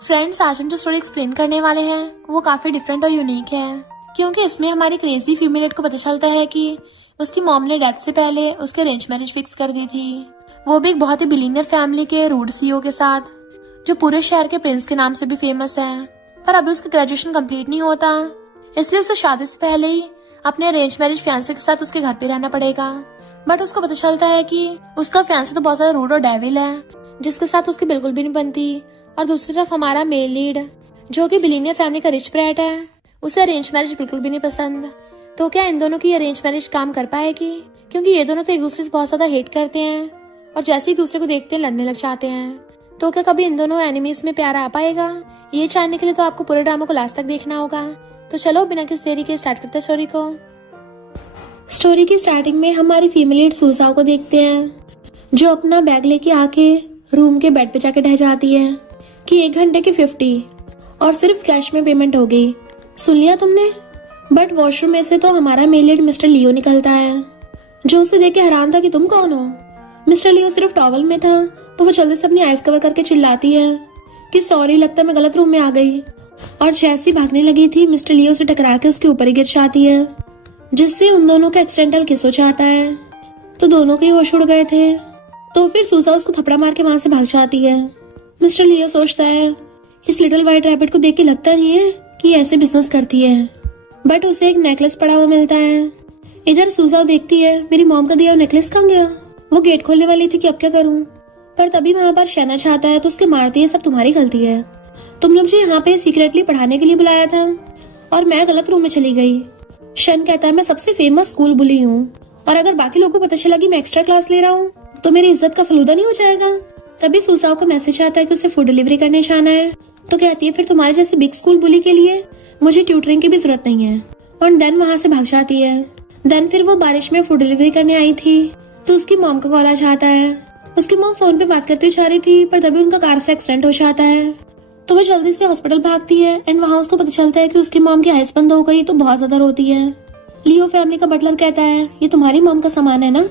Friends, आज हम जो स्टोरी एक्सप्लेन करने वाले हैं वो काफी डिफरेंट और यूनिक है, क्योंकि इसमें हमारी क्रेजी फीमेल को पता चलता है कि उसकी मॉम ने डेथ से पहले उसके अरेंज मैरिज फिक्स कर दी थी, वो भी एक बहुत ही बिलीनियर फैमिली के रूड सीईओ के साथ, जो पूरे शहर के प्रिंस के नाम से भी फेमस है। पर अभी उसका ग्रेजुएशन कंप्लीट नहीं होता, इसलिए उसे शादी से पहले ही अपने अरेंज मैरिज फियांसे के साथ उसके घर पे रहना पड़ेगा। बट उसको पता चलता है कि उसका फियांसे तो बहुत ज्यादा रूड और डेविल है, जिसके साथ उसकी बिल्कुल भी नहीं बनती। और दूसरी तरफ हमारा मेल लीड, जो कि बिलीनियर फैमिली का रिच ब्रैट है, उसे अरेंज मैरिज बिल्कुल भी नहीं पसंद। तो क्या इन दोनों की अरेंज मैरिज काम कर पाएगी? क्योंकि ये दोनों तो एक दूसरे से बहुत ज्यादा हेट करते हैं और जैसे ही दूसरे को देखते हैं लड़ने लग जाते हैं। तो क्या कभी इन दोनों एनिमीज में प्यार आ पाएगा? ये जानने के लिए तो आपको पूरे ड्रामा को लास्ट तक देखना होगा। तो चलो बिना किसी देरी के स्टार्ट करते हैं स्टोरी को। स्टोरी की स्टार्टिंग में हमारी फीमेल लीड सुजाओ को देखते हैं, जो अपना बैग लेके आके रूम के बेड पे जाके ढह जाती है कि 1 घंटे की 50 और सिर्फ कैश में पेमेंट हो गई। सुन लिया तुमने? बट वॉशरूम में से तो हमारा मेल लीड मिस्टर लियो निकलता है, जो उसे देख के हैरान था कि तुम कौन हो। मिस्टर लियो सिर्फ टॉवल में था, तो वो जल्दी से अपनी आइज कवर करके चिल्लाती है कि सॉरी, लगता मैं गलत रूम में आ गई। और जैसी भागने लगी थी, मिस्टर लियो से टकरा के उसके ऊपर ही गिर जाती है, जिससे उन दोनों का एक्सीडेंटल किस हो जाता है। तो दोनों के होश उड़ गए थे। तो फिर सूजा उसको थपड़ा मार के वहां से भाग जाती है। मिस्टर लियो सोचता है, इस लिटिल व्हाइट रैबिट को देख के लगता नहीं है कि ऐसे बिजनेस करती है। बट उसे एक नेकलेस पड़ा हुआ मिलता है। इधर सूजा देखती है, मेरी मॉम का दिया नेकलेस कहाँ गया? वो गेट खोलने वाली थी कि अब क्या करूं, पर तभी वहाँ पर शहनाज आता है तो उसके मारती है, सब तुम्हारी गलती है, तुमने मुझे यहाँ पे सीक्रेटली पढ़ाने के लिए बुलाया था और मैं गलत रूम में चली गई। शन कहता है, मैं सबसे फेमस स्कूल बुली हूँ और अगर बाकी लोगों को पता चला कि मैं एक्स्ट्रा क्लास ले रहा हूँ तो मेरी इज्जत का फलूदा नहीं हो जाएगा। तभी सुजाओ को मैसेज आता है कि उसे फूड डिलीवरी करने जाना है। तो कहती है, फिर तुम्हारे जैसे बिग स्कूल बुली के लिए मुझे ट्यूटरिंग की भी जरूरत नहीं है। और देन वहाँ से भाग जाती है। देन फिर वो बारिश में फूड डिलीवरी करने आई थी तो उसकी मॉम का कॉल आ जाता है। उसकी मॉम फोन पे बात करती हुई जा रही थी, पर तभी उनका कार से एक्सीडेंट हो जाता है। तो वो जल्दी से हॉस्पिटल भागती है एंड वहाँ उसको पता चलता है कि उसकी मॉम की आइज बंद हो गई, तो बहुत ज्यादा रोती है। लियो फैमिली का बटलर कहता है, ये तुम्हारी मॉम का सामान है ना?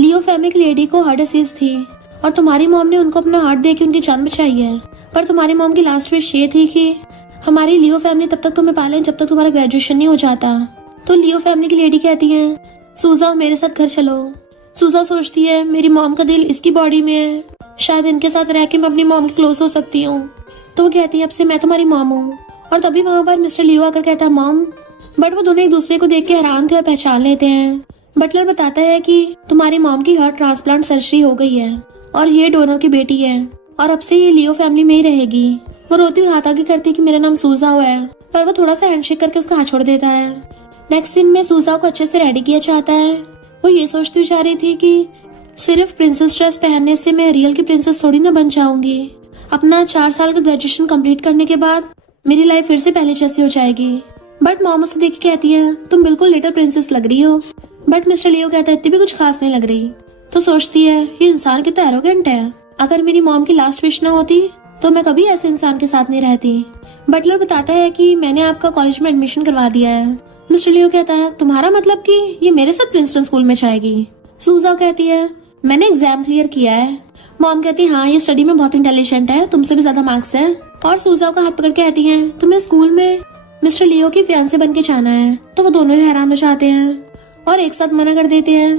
लियो फैमिली की लेडी को हार्ट डिसीज थी और तुम्हारी मॉम ने उनको अपना हार्ट देके उनकी जान बचाई है। पर तुम्हारी मॉम की लास्ट विश ये थी कि हमारी लियो फैमिली तब तक तुम्हें पाले जब तक तुम्हारा ग्रेजुएशन नहीं हो जाता। तो लियो फैमिली की लेडी कहती है, सूजा मेरे साथ घर चलो। सूजा सोचती है, मेरी मॉम का दिल इसकी बॉडी में है, शायद इनके साथ रह के मैं अपनी मॉम के क्लोज हो सकती हूँ। तो वो कहती है, अब से मैं तुम्हारी मॉम हूँ। और तभी वहाँ पर मिस्टर लियो आकर कहता है, मॉम। बट वो दोनों एक दूसरे को देख के हैरान थे और पहचान लेते हैं। बटलर बताता है कि तुम्हारी मॉम की हार्ट ट्रांसप्लांट सर्जरी हो गई है और ये डोनर की बेटी है और अब से ये लियो फैमिली में ही रहेगी। वो रोती हुई हाथ आगे करती कि मेरा नाम सूजा है, पर वो थोड़ा सा हैंडशेक करके उसका हाथ छोड़ देता है। नेक्स्ट सीन में सूजा को अच्छे से रेडी किया जाता है। वो ये सोचती हुई जा रही थी कि सिर्फ प्रिंसेस ड्रेस पहनने से मैं रियल की प्रिंसेस थोड़ी ना बन जाऊंगी। अपना 4 साल का ग्रेजुएशन कंप्लीट करने के बाद मेरी लाइफ फिर से पहले जैसी हो जाएगी। बट मॉम उसे देख के कहती है, तुम बिल्कुल लिटिल प्रिंसेस लग रही हो। बट मिस्टर लियो कहता है, इतनी भी कुछ खास नहीं लग रही। तो सोचती है, ये इंसान कितना एरोगेंट है, अगर मेरी मॉम की लास्ट विश ना होती तो मैं कभी ऐसे इंसान के साथ नहीं रहती। बटलर बताता है कि मैंने आपका कॉलेज में एडमिशन करवा दिया है। मिस्टर लियो कहता है, तुम्हारा मतलब कि ये मेरे साथ प्रिंसटन स्कूल में जाएगी? सूजा कहती है, मैंने एग्जाम क्लियर किया है। मॉम कहती है, हाँ ये स्टडी में बहुत इंटेलिजेंट है, तुमसे भी ज्यादा मार्क्स है। और सूजा का हाथ पकड़ के कहती है, तुम्हें स्कूल में मिस्टर लियो की फियांसे बन के जाना है। तो वो दोनों ही हैरान हो जाते हैं और एक साथ मना कर देते हैं।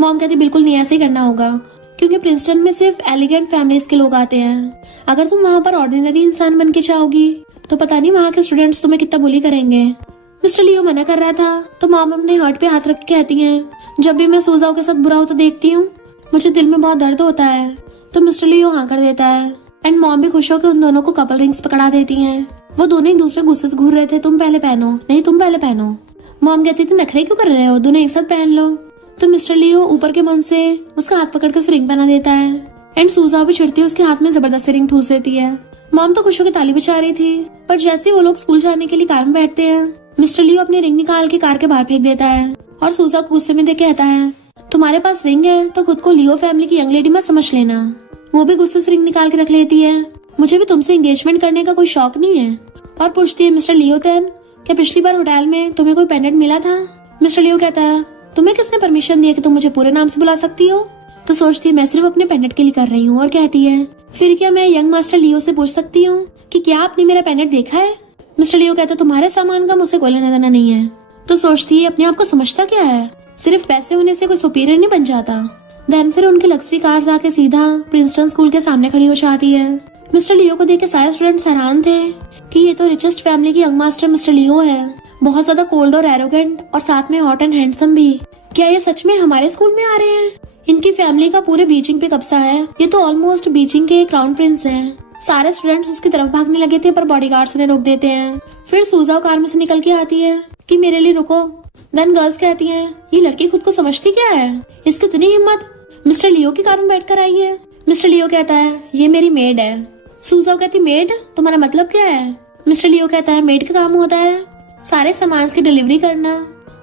मॉम कहती, बिल्कुल नहीं, ऐसे ही करना होगा, क्योंकि प्रिंसटन में सिर्फ एलिगेंट फैमिलीज के लोग आते हैं। अगर तुम वहाँ पर ऑर्डिनरी इंसान बन के जाओगी तो पता नहीं वहाँ के स्टूडेंट्स तुम्हें कितना बुली करेंगे। मिस्टर लियो मना कर रहा था तो मॉम अपने हार्ट पे हाथ रख के कहती हैं, जब भी मैं सूजाओ के साथ बुरा होता देखती हूँ मुझे दिल में बहुत दर्द होता है। तो मिस्टर लियो हाँ कर देता है एंड मॉम भी खुश होकर उन दोनों को कपल रिंग्स पकड़ा देती हैं। वो दोनों एक दूसरे गुस्से से घूर रहे थे, तुम पहले पहनो, नहीं तुम पहले पहनो। मॉम कहती थी, नखरे क्यों कर रहे हो, दोनों एक साथ पहन लो। तो मिस्टर लियो ऊपर के मन से उसका हाथ पकड़ के उसे रिंग पहना देता है एंड सूजा भी चिढ़ती है, उसके हाथ में जबरदस्त रिंग ठूस देती है। मॉम तो खुश होकर ताली बजा रही थी, पर जैसे ही वो लोग स्कूल जाने के लिए कार में बैठते हैं, मिस्टर लियो अपनी रिंग निकाल के कार के बाहर फेंक देता है और सूजा को गुस्से में देख कहता है, तुम्हारे पास रिंग है तो खुद को लियो फैमिली की यंग लेडी मत समझ लेना। वो भी गुस्से से रिंग निकाल के रख लेती है, मुझे भी तुमसे एंगेजमेंट करने का कोई शौक नहीं है। और पूछती है, मिस्टर लियो तेन, क्या पिछली बार होटल में तुम्हें कोई पेंडेंट मिला था? मिस्टर लियो कहता है, तुम्हें किसने परमिशन दिया कि तुम मुझे पूरे नाम से बुला सकती हो? तो सोचती है मैं सिर्फ अपने पेंडेंट के लिए कर रही हूँ और कहती है फिर क्या मैं यंग मास्टर लियो से पूछ सकती हूँ कि क्या आपने मेरा पेंडेंट देखा है। मिस्टर लियो कहता है तुम्हारे सामान का मुझसे कोई लेना देना नहीं है। तो सोचती है अपने आप को समझता क्या है, सिर्फ पैसे होने से कोई सुपीरियर नहीं बन जाता। देन फिर उनकी लग्जरी कार जाके सीधा प्रिंसटन स्कूल के सामने खड़ी हो जाती है। मिस्टर लियो को देख के सारे स्टूडेंट्स हैरान थे कि ये तो रिचेस्ट फैमिली की यंग मास्टर मिस्टर लियो है, बहुत ज्यादा कोल्ड और एरोगेंट और साथ में हॉट एंड हैंडसम भी। क्या ये सच में हमारे स्कूल में आ रहे हैं? इनकी फैमिली का पूरे बीजिंग पे कब्जा है, ये तो ऑलमोस्ट बीजिंग के क्राउन प्रिंस हैं। सारे स्टूडेंट्स उसकी तरफ भागने लगे थे पर बॉडीगार्ड्स उन्हें रोक देते हैं। फिर सूजा कार में से निकल के आती है कि मेरे लिए रुको। देन गर्ल्स कहती हैं ये लड़की खुद को समझती क्या है, इसकी इतनी हिम्मत, मिस्टर लियो की कार में बैठकर आई है। मिस्टर लियो कहता है ये मेरी मेड है। सूजा कहती मेड, तुम्हारा मतलब क्या है? मिस्टर लियो कहता है मेड का काम होता है सारे सामान की डिलीवरी करना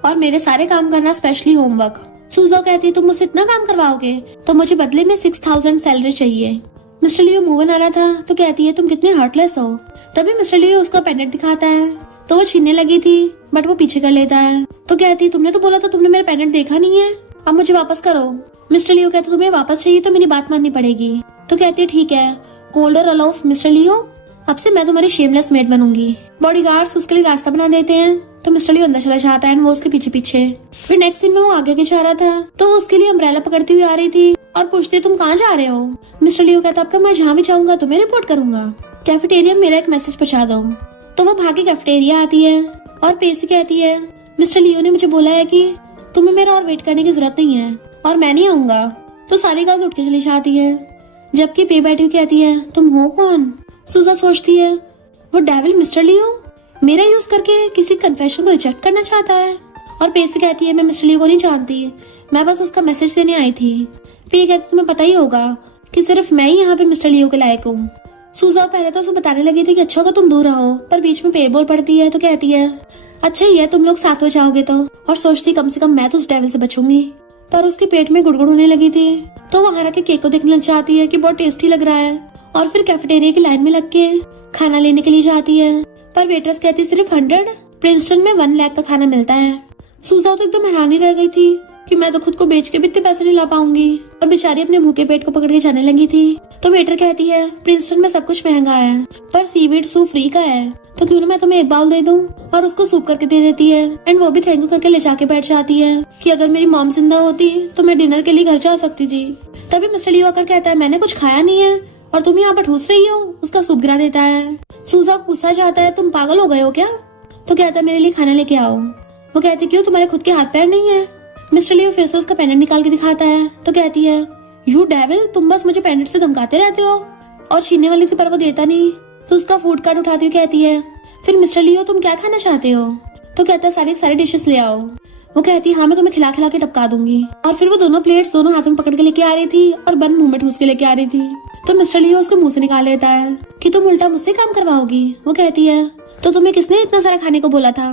और मेरे सारे काम करना, स्पेशली होमवर्क। सूजा कहती है तुम मुझसे इतना काम करवाओगे तो मुझे बदले में 6000 सैलरी चाहिए। मिस्टर लियो मूव ऑन आ रहा था तो कहती है तुम कितने हार्टलेस हो। तभी मिस्टर लियो उसका पेंडेंट दिखाता है तो वो छीनने लगी थी बट वो पीछे कर लेता है। तो कहती है तुमने तो बोला था तुमने मेरा पेंडेंट देखा नहीं है, अब मुझे वापस करो। मिस्टर लियो कहते तुम्हें वापस चाहिए तो मेरी बात माननी पड़ेगी। तो कहती है ठीक है, कोल्ड और अलाउफ मिस्टर लियो, अब से मैं तुम्हारी शेमलेस मेड बनूंगी। बॉडीगार्ड्स उसके लिए रास्ता बना देते हैं तो मिस्टर लियो अंदर चला जाता है और वो उसके पीछे पीछे। फिर नेक्स्ट सीन में वो आगे के जा रहा था तो वो उसके लिए अम्ब्रेला पकड़ती हुई आ रही थी और पूछती तुम कहाँ जा रहे हो। मिस्टर लियो कहता आपका मैं जहाँ भी जाऊंगा तुम्हें रिपोर्ट करूंगा, कैफेटेरिया में मेरा एक मैसेज पहुंचा दो। तो वो भागे कैफेटेरिया आती है और पेसी कहती है मिस्टर लियो ने मुझे बोला है कि तुम्हें मेरा और वेट करने की जरूरत नहीं है और मैं नहीं आऊंगा। तो सारी गर्ल्स उठ के चली जाती है जबकि पे बैठी हुई कहती है तुम हो कौन। सूजा सोचती है वो डेविल मिस्टर लियो मेरा यूज करके किसी कन्फेशन को रिजेक्ट करना चाहता है। और पेसी कहती है मैं मिस्टर लियो को नहीं जानती, मैं बस उसका मैसेज देने आई थी। पे कहती तुम्हें पता ही होगा कि सिर्फ मैं ही यहाँ पे मिस्टर लियो के लायक हूँ। सूजा पहले तो उसे बताने लगी थी कि अच्छा होगा तुम दूर रहो, पर बीच में पे बोल पड़ती है तो कहती है अच्छा ही है तुम लोग साथ हो जाओगे तो। और सोचती कम से कम मैं तो उस डेविल से बचूंगी। पर उसके पेट में गुड़गुड़ होने लगी थी तो वो हरा के केक को देखने लग जाती है कि बहुत टेस्टी लग रहा है और फिर कैफेटेरिया की लाइन में लग के खाना लेने के लिए जाती है। पर वेटर्स कहती सिर्फ 100, प्रिंसटन में 1 लाख का खाना मिलता है। सूजा तो एकदम हैरानी रह गई थी कि मैं तो खुद को बेच के भी इतने पैसे नहीं ला पाऊंगी और बेचारी अपने भूखे पेट को पकड़ के जाने लगी थी। तो वेटर कहती है प्रिंसटन में सब कुछ महंगा है पर सीवीड सूप फ्री का है तो क्यों ना मैं तुम्हें एक बाउल दे दूं। और उसको सूप करके दे देती है एंड वो भी थैंक यू करके ले जाके बैठ जाती है कि अगर मेरी मॉम जिंदा होती तो मैं डिनर के लिए घर जा सकती थी। तभी मिस्टर लियो आकर कहता है मैंने कुछ खाया नहीं है और तुम यहाँ पर ठूस रही हो। उसका सूप गिरा देता है। सूजा को पूछा जाता है तुम पागल हो गए हो क्या। तो कहता है मेरे लिए खाना लेके आओ। वो कहती क्यों तुम्हारे खुद के हाथ पैर नहीं है। मिस्टर लियो फिर से उसका पेंडेंट निकाल के दिखाता है तो कहती है यू डेविल तुम बस मुझे पेंडेंट से धमकाते रहते हो। और छीनने वाली थी पर वो देता नहीं तो उसका फूड कार्ड उठाती हुई कहती है फिर मिस्टर लियो तुम क्या खाना चाहते हो। तो कहता है सारी डिशेस ले आओ। वो कहती है हाँ मैं तुम्हें खिला खिला के टपका दूंगी। और फिर वो दोनों प्लेट्स दोनों हाथों में पकड़ के लेके आ रही थी और बंद मुंह में ठूस के लेके आ रही थी। तो मिस्टर लियो उसको मुंह से निकाल लेता है कि तुम उल्टा मुझसे काम करवाओगी। वो कहती है तो तुम्हें किसने इतना सारा खाने को बोला था।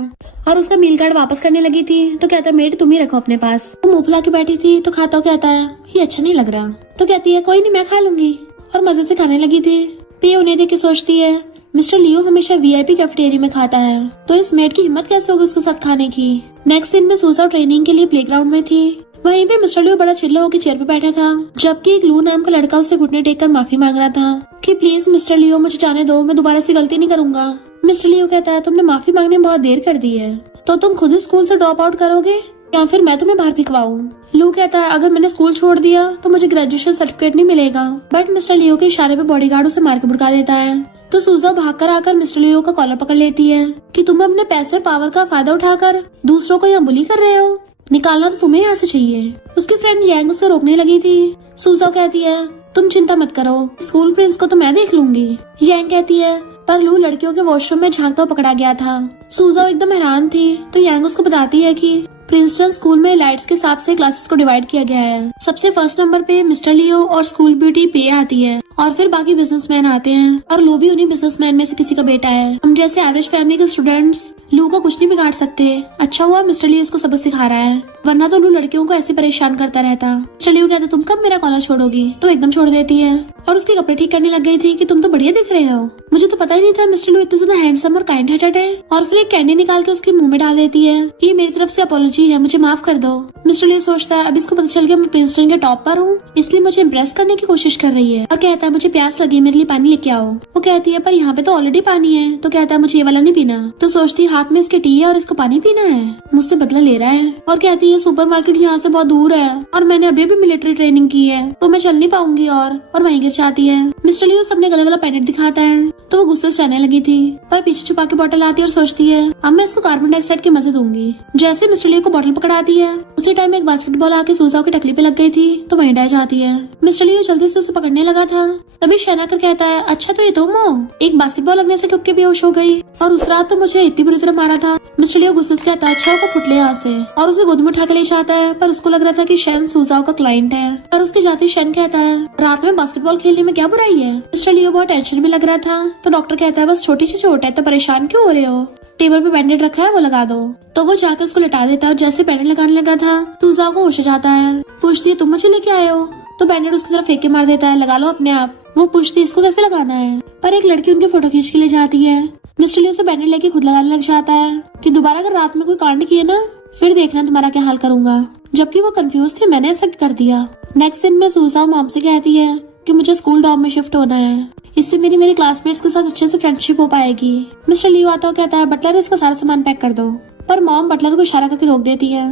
और उसका मील कार्ड वापस करने लगी थी तो कहता है मेड तुम ही रखो अपने पास। वो मुंह फुला के बैठी थी तो खाता कहता है ये अच्छा नहीं लग रहा। तो कहती है कोई नहीं मैं खा लूंगी और मजे से खाने लगी थी। पे उन्हें देख के सोचती है मिस्टर लियो हमेशा वीआईपी कैफेटेरिया में खाता है तो इस मेड की हिम्मत कैसे होगी उसके साथ खाने की। नेक्स्ट सीन में सूजा ट्रेनिंग के लिए प्लेग्राउंड में थी। वहीं पे मिस्टर लियो बड़ा चिल्ला होकर चेयर पे बैठा था जबकि एक लू नाम का लड़का उससे घुटने टेक कर माफी मांग रहा था कि प्लीज मिस्टर लियो मुझे जाने दो, मैं दोबारा से गलती नहीं करूंगा। मिस्टर लियो कहता है तुमने माफी मांगने में बहुत देर कर दी है तो तुम खुद ही स्कूल से ड्रॉप आउट करोगे या फिर मैं तुम्हें बाहर भिजवाऊं। लू कहता है अगर मैंने स्कूल छोड़ दिया तो मुझे ग्रेजुएशन सर्टिफिकेट नहीं मिलेगा। बट मिस्टर लियो के इशारे पे बॉडीगार्ड उसे मार के भड़का देता है। तो सूजा भागकर आकर मिस्टर लियो का कॉलर पकड़ लेती है कि तुम अपने पैसे पावर का फायदा उठाकर दूसरों को यहाँ बुली कर रहे हो, निकालना तो तुम्हें यहाँ से चाहिए। उसकी फ्रेंड यांग उसे रोकने लगी थी। सूजा कहती है तुम चिंता मत करो, स्कूल प्रिंस को तो मैं देख लूंगी। यांग कहती है पर लू लड़कियों के वॉशरूम में झांकता पकड़ा गया था। सूजा एकदम हैरान थी तो यांग उसको बताती है कि प्रिंसटन स्कूल में लाइट्स के हिसाब से क्लासेस को डिवाइड किया गया है। सबसे फर्स्ट नंबर पे मिस्टर लियो और स्कूल ब्यूटी पे आती है और फिर बाकी बिजनेसमैन आते हैं और लू भी उन्हीं बिजनेसमैन में से किसी का बेटा है। हम जैसे एवरेज फैमिली के स्टूडेंट्स लू को कुछ नहीं बिगाड़ सकते। अच्छा हुआ मिस्टर लियो इसको सबक सिखा रहा है, वरना तो लू लड़कियों को ऐसे परेशान करता रहता। मिस्टर लियो कहता तुम कब मेरा कॉलर छोड़ोगी, तो एकदम छोड़ देती है और उसके कपड़े ठीक करने लग गई थी कि तुम तो बढ़िया दिख रहे हो। मुझे तो पता ही नहीं था मिस्टर लियो इतने ज्यादा हैंडसम और काइंड हार्टेड है। और फिर एक कैंडी निकाल के उसके मुंह में डाल देती है कि ये मेरी तरफ से अपॉलॉजी है, मुझे माफ कर दो। मिस्टर लियो सोचता है अब इसको पता चल गया मैं प्रिंसटन के टॉप पर हूँ, इसलिए मुझे इम्प्रेस करने की कोशिश कर रही है और कहता है मुझे प्यास लगी, मेरे लिए पानी लेके आओ। वो कहती है पर यहाँ पे तो ऑलरेडी पानी है। तो कहता है मुझे ये वाला नहीं पीना। तो सोचती है हाथ में इसके टी है और इसको पानी पीना है, मुझसे बदला ले रहा है। और कहती है सुपरमार्केट यहाँ से बहुत दूर है और मैंने अभी भी मिलिट्री ट्रेनिंग की है तो मैं चल नहीं पाऊंगी और वहीं गिर जाती है। मिस्टर लियो अपने गले वाला पेनेट दिखाता है तो वो गुस्से से रहने लगी थी, पर पीछे छुपा के बोतल आती है और सोचती है अब मैं इसको कार्बन डाइऑक्साइड के मजे दूंगी। जैसे मिस्टर लियो को बोतल पकड़ाती है उसी टाइम एक बास्केटबॉल आके सूजाओ की टकली पे लग गई थी तो वहीं डर जाती है। मिस्टर लियो जल्दी से उसे पकड़ने लगा था तभी शहना कर कहता है अच्छा तो ये तुम हो, एक बास्केटबॉल लगने से ठुक के बेहोश हो गई और उस रात तो मुझे इतनी बुरी तरह मारा था। मिस्टर लियो गुस्से से कहता है अच्छा होगा फुट ले यहाँ से और उसे गोद में उठा के ले जाता है, पर उसको लग रहा था कि शैन सूजाओ का क्लाइंट है। पर उसके जाते शैन कहता है रात में बास्केटबॉल खेलने में क्या बुराई है। मिस्टर लियो बहुत टेंशन में लग रहा था तो डॉक्टर कहता है बस छोटी सी चोट है तो परेशान क्यों हो रहे हो, टेबल पे बैंडेड रखा है वो लगा दो। तो वो जाकर उसको लटा देता है और जैसे बैंडेड लगाने लगा था सूजाओ को होश जाता है। पूछती है तुम मुझे लेके आए हो, तो बैंडेड उसकी तरफ फेंक के मार देता है लगा लो अपने आप। वो पूछती है इसको कैसे लगाना है, पर एक लड़की उनके फोटो खींच के ले जाती है। मिस्टर लियो से बैंडेड लेके खुद लगाने लग जाता है कि दोबारा अगर रात में कोई कांड किए ना फिर देखना तुम्हारा क्या हाल करूंगा। जबकि वो कंफ्यूज थी मैंने ऐसा कर दिया। नेक्स्ट सीन में सूजाओ मॉम से कहती है कि मुझे स्कूल डॉर्म में शिफ्ट होना है, इससे मेरी क्लासमेट्स के साथ अच्छे से फ्रेंडशिप हो पाएगी। मिस्टर लियो आता है कहता है बटलर इसका सारा सामान पैक कर दो, पर मॉम बटलर को इशारा करके रोक देती है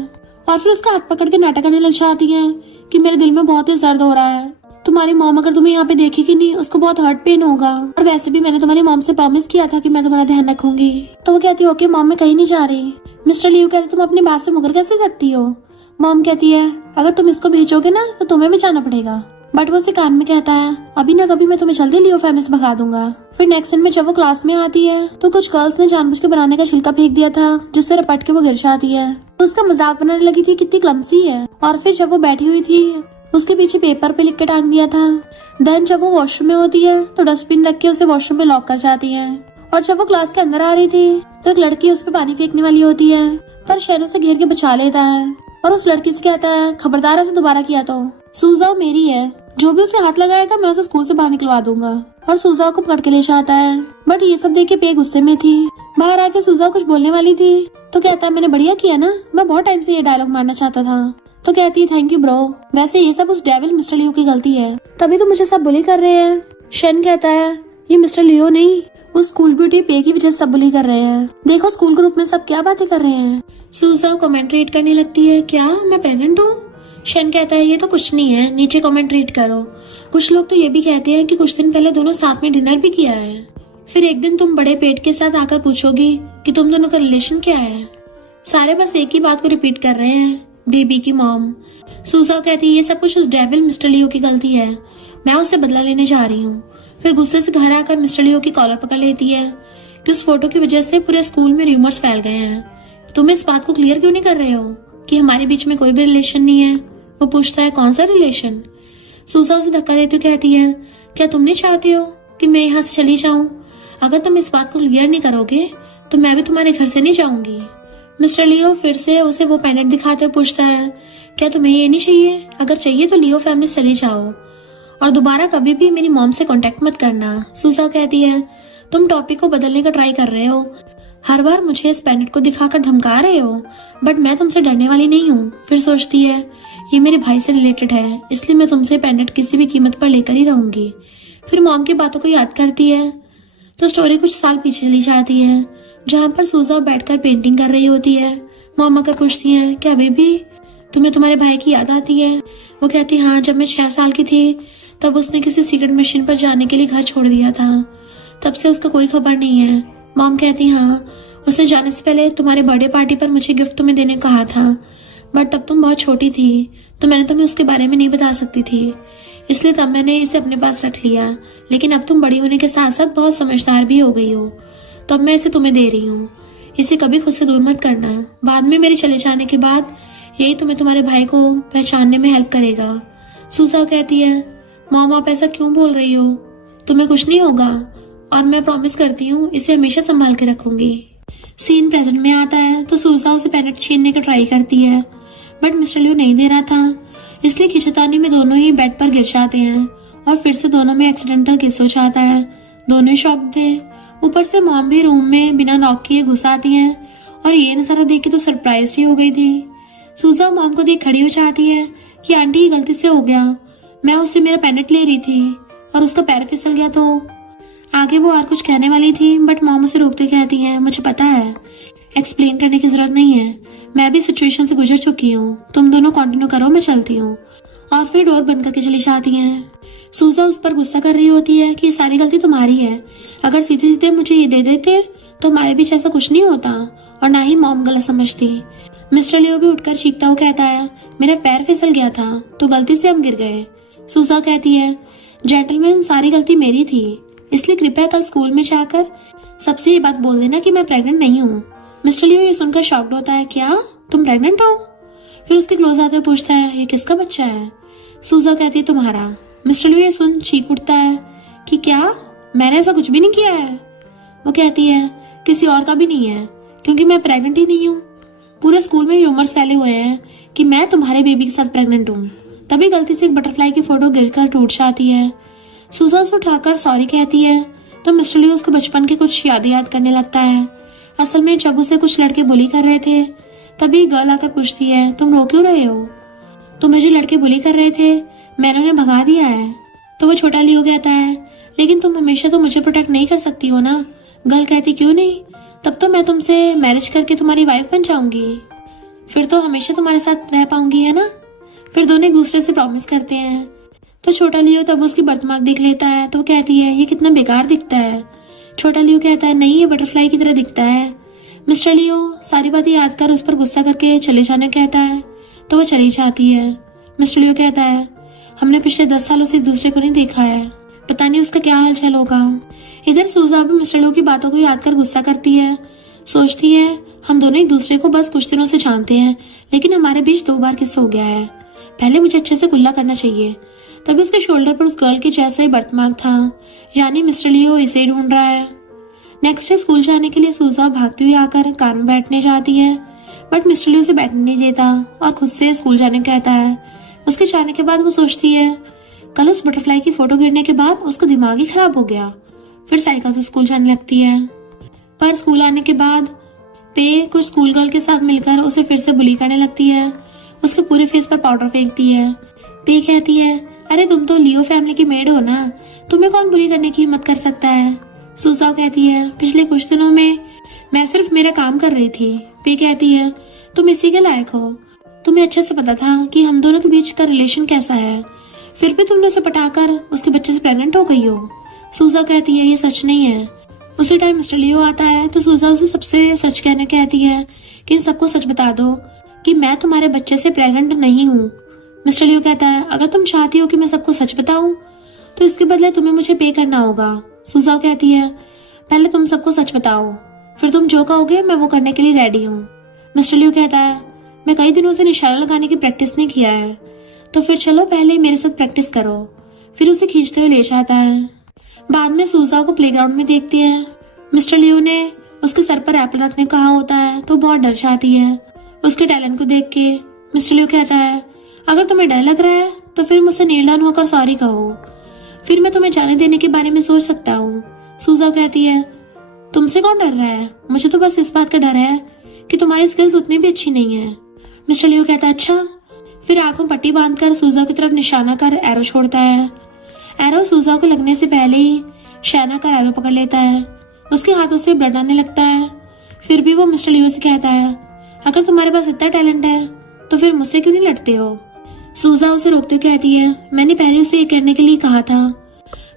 और फिर उसका हाथ पकड़ के नाटक करने लग जाती है कि मेरे दिल में बहुत ही दर्द हो रहा है, तुम्हारी मॉम अगर तुम्हें यहाँ पे देखेगी नहीं उसको बहुत हर्ट पेन होगा और वैसे भी मैंने तुम्हारी मॉम से प्रॉमिस किया था कि मैं तुम्हारा ध्यान रखूंगी। तो वो कहती है ओके मॉम मैं कहीं नहीं जा रही। मिस्टर लियो कहते तुम अपनी बात से मुकर कैसे सकती हो। मॉम कहती है अगर तुम इसको भेजोगे ना तो तुम्हें भी जाना पड़ेगा, बट वो उसे कान में कहता है अभी ना कभी मैं तुम्हें जल्दी लियो फैमिली से भगा दूंगा। फिर नेक्स्ट दिन में जब वो क्लास में आती है तो कुछ गर्ल्स ने जानबूझ के बनाने का छिलका फेंक दिया था जिससे रपट के वो गिर जाती है। तो उसका मजाक बनाने लगी थी कितनी क्लमसी है। और फिर जब वो बैठी हुई थी उसके पीछे पेपर पे लिख के टांग दिया था। देन जब वो वॉशरूम में होती है तो डस्टबिन रख के उसे वॉशरूम में लॉक कर जाती है। और जब वो क्लास के अंदर आ रही थी तो एक लड़की उस पर पानी फेंकने वाली होती है, पर शैन उसे घेर के बचा लेता है और उस लड़की से कहता है खबरदार ऐसे दोबारा किया तो सूजाओ मेरी है, जो भी उसे हाथ लगाएगा मैं उसे स्कूल से बाहर निकलवा दूंगा। और सूजाओ को पकड़ के ले जाता है, बट ये सब देख के पे गुस्से में थी। बाहर आके सूजाओ कुछ बोलने वाली थी तो कहता है मैंने बढ़िया किया ना, मैं बहुत टाइम से ये डायलॉग मारना चाहता था। तो कहती है थैंक यू ब्रो, वैसे ये सब उस डेविल मिस्टर लियो की गलती है, तभी तो मुझे सब बुली कर रहे हैं। शन कहता है ये मिस्टर लियो नहीं, उस स्कूल ब्यूटी पे की वजह से सब बुली कर रहे हैं, देखो स्कूल ग्रुप में सब क्या बातें कर रहे हैं। सूजाओ कमेंट रीड करने लगती है क्या मैं प्रेग्नेंट हूँ। शन कहता है ये तो कुछ नहीं है, नीचे कमेंट रीड करो। कुछ लोग तो ये भी कहते हैं कि कुछ दिन पहले दोनों साथ में डिनर भी किया है, फिर एक दिन तुम बड़े पेट के साथ आकर पूछोगी कि तुम दोनों का रिलेशन क्या है। सारे बस एक ही बात को रिपीट कर रहे हैं, बेबी की मॉम। सूजाओ कहती है ये सब कुछ उस डेविल मिस्टर लियो की गलती है, मैं उससे बदला लेने जा रही हूँ। फिर गुस्से से घर आकर मिस्टर लियो की कॉलर पकड़ लेती है कि उस फोटो की वजह से पूरे स्कूल में र्यूमर्स फैल गए हैं, तुम इस बात को क्लियर क्यों नहीं कर रहे हो कि हमारे बीच में कोई भी रिलेशन नहीं है। वो पूछता है कौन सा रिलेशन। सूजाओ उसे धक्का देती कहती है क्या तुम नहीं चाहती हो कि मैं यहाँ से चली जाऊँ, अगर तुम इस बात को क्लियर नहीं करोगे तो मैं भी तुम्हारे घर से नहीं जाऊंगी। मिस्टर लियो फिर से उसे वो पेनेट दिखाते हुए पूछता है क्या तुम्हें ये नहीं चाहिए, अगर चाहिए तो लियो फैमिली चली जाओ और दोबारा कभी भी मेरी मॉम से कांटेक्ट मत करना। सूजाओ कहती है तुम टॉपिक को बदलने का ट्राई कर रहे हो, हर बार मुझे इस पेनेट को दिखाकर धमका रहे हो, बट मैं तुमसे डरने वाली नहीं हूँ। फिर सोचती है ये मेरे भाई से रिलेटेड है, इसलिए मैं तुमसे पेनेट किसी भी कीमत पर लेकर ही रहूंगी। फिर मॉम की बातों को याद करती है तो स्टोरी कुछ साल पीछे चली जाती है, जहाँ पर सूजाओ बैठकर पेंटिंग कर रही होती है। मॉम आकर पूछती है क्या बेबी तुम्हें तुम्हारे भाई की याद आती है। वो कहती हाँ, जब मैं 6 साल की थी तब उसने किसी सीक्रेट मिशन पर जाने के लिए घर छोड़ दिया था, तब से उसका कोई खबर नहीं है। मॉम कहती हाँ, उसने जाने से पहले तुम्हारे बर्थडे पार्टी पर मुझे गिफ्ट तुम्हें देने कहा था, बट तब तुम बहुत छोटी थी तो मैंने तुम्हें उसके बारे में नहीं बता सकती थी, इसलिए तब मैंने इसे अपने पास रख लिया। लेकिन अब तुम बड़ी होने के साथ साथ बहुत समझदार भी हो गई हो, तो अब मैं इसे तुम्हें दे रही हूँ, इसे कभी खुद से दूर मत करना। बाद में मेरे चले जाने के बाद यही तुम्हें तुम्हारे भाई को पहचानने में हेल्प करेगा। सूजाओ कहती है मॉम आप ऐसा क्यों बोल रही हो, तुम्हें कुछ नहीं होगा और मैं प्रॉमिस करती हूँ इसे हमेशा संभाल के रखूंगी। सीन प्रेजेंट में आता है तो सूजा उसे पेनेट छीनने का ट्राई करती है, बट मिस्टर लियो नहीं दे रहा था, इसलिए खिंचतानी में दोनों ही बेड पर गिर जाते हैं और फिर से दोनों में एक्सीडेंटल किस हो जाता है। दोनों शॉक थे। ऊपर से मॉम भी रूम में बिना नॉक किए घुस आती है और ये नजारा देख के तो सरप्राइज ही हो गई थी। सूजा मॉम को देख खड़ी हो जाती है कि आंटी की गलती से हो गया, मैं उससे मेरा पेनेट ले रही थी और उसका पैर फिसल गया। तो आगे वो और कुछ कहने वाली थी, बट मॉम उसे रोकते कहती है, मुझे पता है, एक्सप्लेन करने की जरूरत नहीं है, मैं भी सिचुएशन से गुजर चुकी हूँ, तुम दोनों कंटिन्यू करो, मैं चलती हूँ। और फिर डोर बंद करके चली जाती हैं। सूजा उस पर गुस्सा कर रही होती है कि सारी गलती तुम्हारी है, अगर सीधे सीधे मुझे ये दे देते तो हमारे बीच ऐसा कुछ नहीं होता और ना ही मॉम गलत समझती। मिस्टर लियो भी उठकर चीखता हुआ कहता है, मेरा पैर फिसल गया था तो गलती से हम गिर गए। सूजा कहती है, जेंटलमैन सारी गलती मेरी थी, इसलिए कृपया कल स्कूल में जाकर सबसे ये बात बोल देना कि मैं प्रेग्नेंट नहीं हूँ। मिस्टर लियो ये सुनकर शॉक्ड होता है, क्या तुम प्रेग्नेंट हो? फिर उसके क्लोज आते हुए पूछता है, ये किसका बच्चा है? सूजा कहती है, तुम्हारा। मिस्टर लियो ये सुन चीख उठता है कि क्या, मैंने ऐसा कुछ भी नहीं किया है। वो कहती है, किसी और का भी नहीं है, क्योंकि मैं प्रेग्नेंट ही नहीं हूँ। पूरे स्कूल में रूमर्स फैले हुए हैं कि मैं तुम्हारे बेबी के साथ प्रेग्नेंट हूँ। तभी गलती से एक बटरफ्लाई की फोटो गिरकर टूट जाती है। सूजा उसे उठाकर सॉरी कहती है तो मिस्टर लियो उसके बचपन की कुछ यादें याद करने लगता है। असल में जब उसे कुछ लड़के बुली कर रहे थे तभी गर्ल आकर पूछती है, तुम रो क्यों रहे हो? तो मुझे लड़के बुली कर रहे थे, मैंने उन्हें भगा दिया है। तो वो छोटा लियो कहता है, लेकिन तुम हमेशा तो मुझे प्रोटेक्ट नहीं कर सकती हो ना। गर्ल कहती, क्यों नहीं, तब तो मैं तुमसे मैरिज करके तुम्हारी वाइफ बन जाऊंगी, फिर तो हमेशा तुम्हारे साथ रह पाऊंगी, है ना। फिर दोनों एक दूसरे से प्रॉमिस करते हैं। तो छोटा लियो तब उसकी बर्थमार्क देख लेता है तो वो कहती है, ये कितना बेकार दिखता है। छोटा लियो कहता है, नहीं ये बटरफ्लाई की तरह दिखता है। मिस्टर लियो सारी बातें याद कर उस पर गुस्सा करके चले जाने कहता है तो वो चली जाती है। मिस्टर लियो कहता है, हमने पिछले 10 सालों से एक दूसरे को नहीं देखा है, पता नहीं उसका क्या हालचाल होगा। इधर सूजा भी मिस्टर लियो की बातों को याद कर गुस्सा करती है, सोचती है, हम दोनों एक दूसरे को बस कुछ दिनों से जानते हैं, लेकिन हमारे बीच 2 बार किस हो गया है, पहले मुझे अच्छे से कुल्ला करना चाहिए। तभी उसके शोल्डर पर उस गर्ल के जैसा ही बर्थमार्क था, यानी मिस्टर लियो इसे ही ढूंढ रहा है। नेक्स्ट डे स्कूल जाने के लिए सूजा भागती हुई आकर कार में बैठने जाती है, बट मिस्टर लियो उसे बैठने नहीं देता और खुद से स्कूल जाने कहता है। उसके जाने के बाद वो सोचती है, कल उस बटरफ्लाई की फोटो गिरने के बाद उसका दिमाग ही खराब हो गया। फिर साइकिल से स्कूल जाने लगती है, पर स्कूल आने के बाद पे कुछ स्कूल गर्ल के साथ मिलकर उसे फिर से बुली करने लगती है। उसके पूरे फेस पर पाउडर फेंकती है। पे कहती है, अरे तुम तो लियो फैमिली की मेड हो ना, तुम्हें कौन बुली करने की हिम्मत कर सकता है। सूजा कहती है, पिछले कुछ दिनों में मैं सिर्फ मेरा काम कर रही थी। पे कहती है, तुम इसी के लायक हो, तुम्हें अच्छे से पता था कि हम दोनों के बीच का रिलेशन कैसा है, फिर भी तुमने उसे पटाकर उसके बच्चे से प्रेग्नेंट हो गई हो। सूजा कहती है, ये सच नहीं है। उसी टाइम मिस्टर लियो आता है तो सूजा उसे सबसे सच कहने कहती है कि इन सबको सच बता दो कि मैं तुम्हारे बच्चे से प्रेग्नेंट नहीं हूँ। मिस्टर लियो कहता है, अगर तुम चाहती हो कि मैं सबको सच बताऊं तो इसके बदले तुम्हें मुझे पे करना होगा। सूजा कहती है, पहले तुम सबको सच बताओ, फिर तुम जो कहोगे मैं वो करने के लिए रेडी हूँ। मिस्टर लियो कहता है, मैं कई दिनों से निशाना लगाने की प्रैक्टिस नहीं किया है, तो फिर चलो पहले मेरे साथ प्रैक्टिस करो। फिर उसे खींचते हुए ले जाता है। बाद में सूजा को प्लेग्राउंड में देखती है। मिस्टर लियो ने उसके सर पर एप्पल रखने को कहा होता है तो बहुत डर जाती है। उसके टैलेंट को देख के मिस्टर लियो कहता है, अगर तुम्हें डर लग रहा है तो फिर मुझसे नील डाउन होकर सॉरी कहो, फिर मैं तुम्हें जाने देने के बारे में सोच सकता हूँ। सूजा कहती है, तुमसे कौन डर रहा है, मुझे तो बस इस बात का डर है कि तुम्हारी स्किल्स उतनी भी अच्छी नहीं है। मिस्टर लियो कहता है, अच्छा। फिर आंखों पट्टी बांधकर सूजा की तरफ निशाना कर एरो छोड़ता है। एरो सूजा को लगने से पहले ही शैना कर एरो पकड़ लेता है। उसके हाथों से ब्लड आने लगता है। फिर भी वो मिस्टर लियो से कहता है, अगर तुम्हारे पास इतना टैलेंट है तो फिर मुझसे क्यों नहीं लड़ते हो। सूजा उसे रोकते हुए कहती है, मैंने पहले उसे ये करने के लिए कहा था,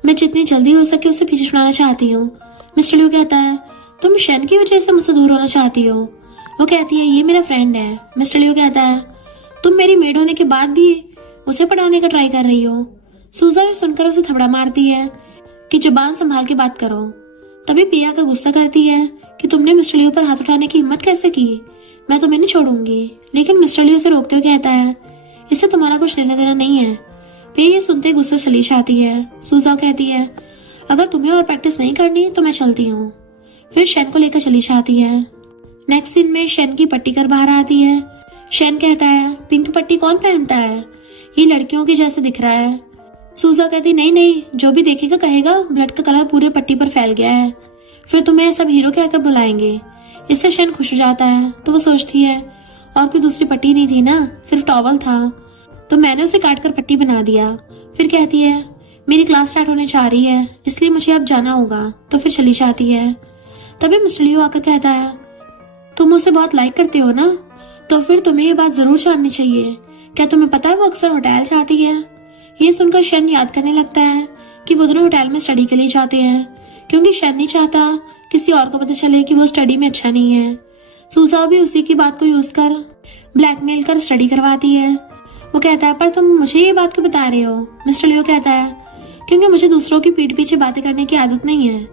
मैं जितनी जल्दी हो सके उसे पीछे छुड़ाना चाहती हूँ। मिस्टर लियो कहता है, तुम शैन की वजह से मुझसे दूर होना चाहती हो। वो कहती है, ये मेरा फ्रेंड है। मिस्टर लियो कहता है, तुम मेरी मेड होने के बाद भी उसे पढ़ाने का ट्राई कर रही हो। सूजा ये सुनकर उसे थपड़ा मारती है कि जुबान संभाल के बात करो। तभी पिया कर गुस्सा करती है कि तुमने मिस्टर लियो पर हाथ उठाने की हिम्मत कैसे की, मैं तुम्हें नहीं छोड़ूंगी। लेकिन मिस्टर लियो से रोकते हुए कहता है, इससे तुम्हारा कुछ लेना देना नहीं है। पिया ये सुनते गुस्से से चली जाती है। सूजा कहती है, अगर तुम्हें और प्रैक्टिस नहीं करनी तो मैं चलती हूँ। फिर शैन को लेकर चली जाती है। नेक्स्ट सीन में शन की पट्टी कर बाहर आती है। शन कहता है, पिंक पट्टी कौन पहनता है, ये लड़कियों के जैसे दिख रहा है। सूजा कहती, नहीं नहीं, जो भी देखेगा कहेगा ब्लड का कलर पूरे पट्टी पर फैल गया है, फिर तुम्हें सब हीरो कहकर बुलाएंगे। इससे शन खुश हो जाता है। तो वो सोचती है, और कोई दूसरी पट्टी नहीं थी ना, सिर्फ टॉवल था, तो मैंने उसे काट कर पट्टी बना दिया। फिर कहती है, मेरी क्लास स्टार्ट होने जा रही है, इसलिए मुझे अब जाना होगा। तो फिर चली जाती है। तभी मिस्टर लियो आकर कहता है, तुम उसे बहुत लाइक करते हो ना, तो फिर तुम्हें ये बात जरूर जाननी चाहिए। क्या तुम्हें पता है वो अक्सर होटल जाती है। ये सुनकर शन याद करने लगता है कि वो दोनों होटल में स्टडी के लिए जाते हैं, क्योंकि शन नहीं चाहता किसी और को पता चले कि वो स्टडी में अच्छा नहीं है। सूजा भी उसी की बात को यूज कर ब्लैकमेल कर स्टडी करवाती है। वो कहता है, पर तुम मुझे ये बात क्यों बता रहे हो। मिस्टर लियो कहता है, क्योंकि मुझे दूसरों की पीठ पीछे बातें करने की आदत नहीं है,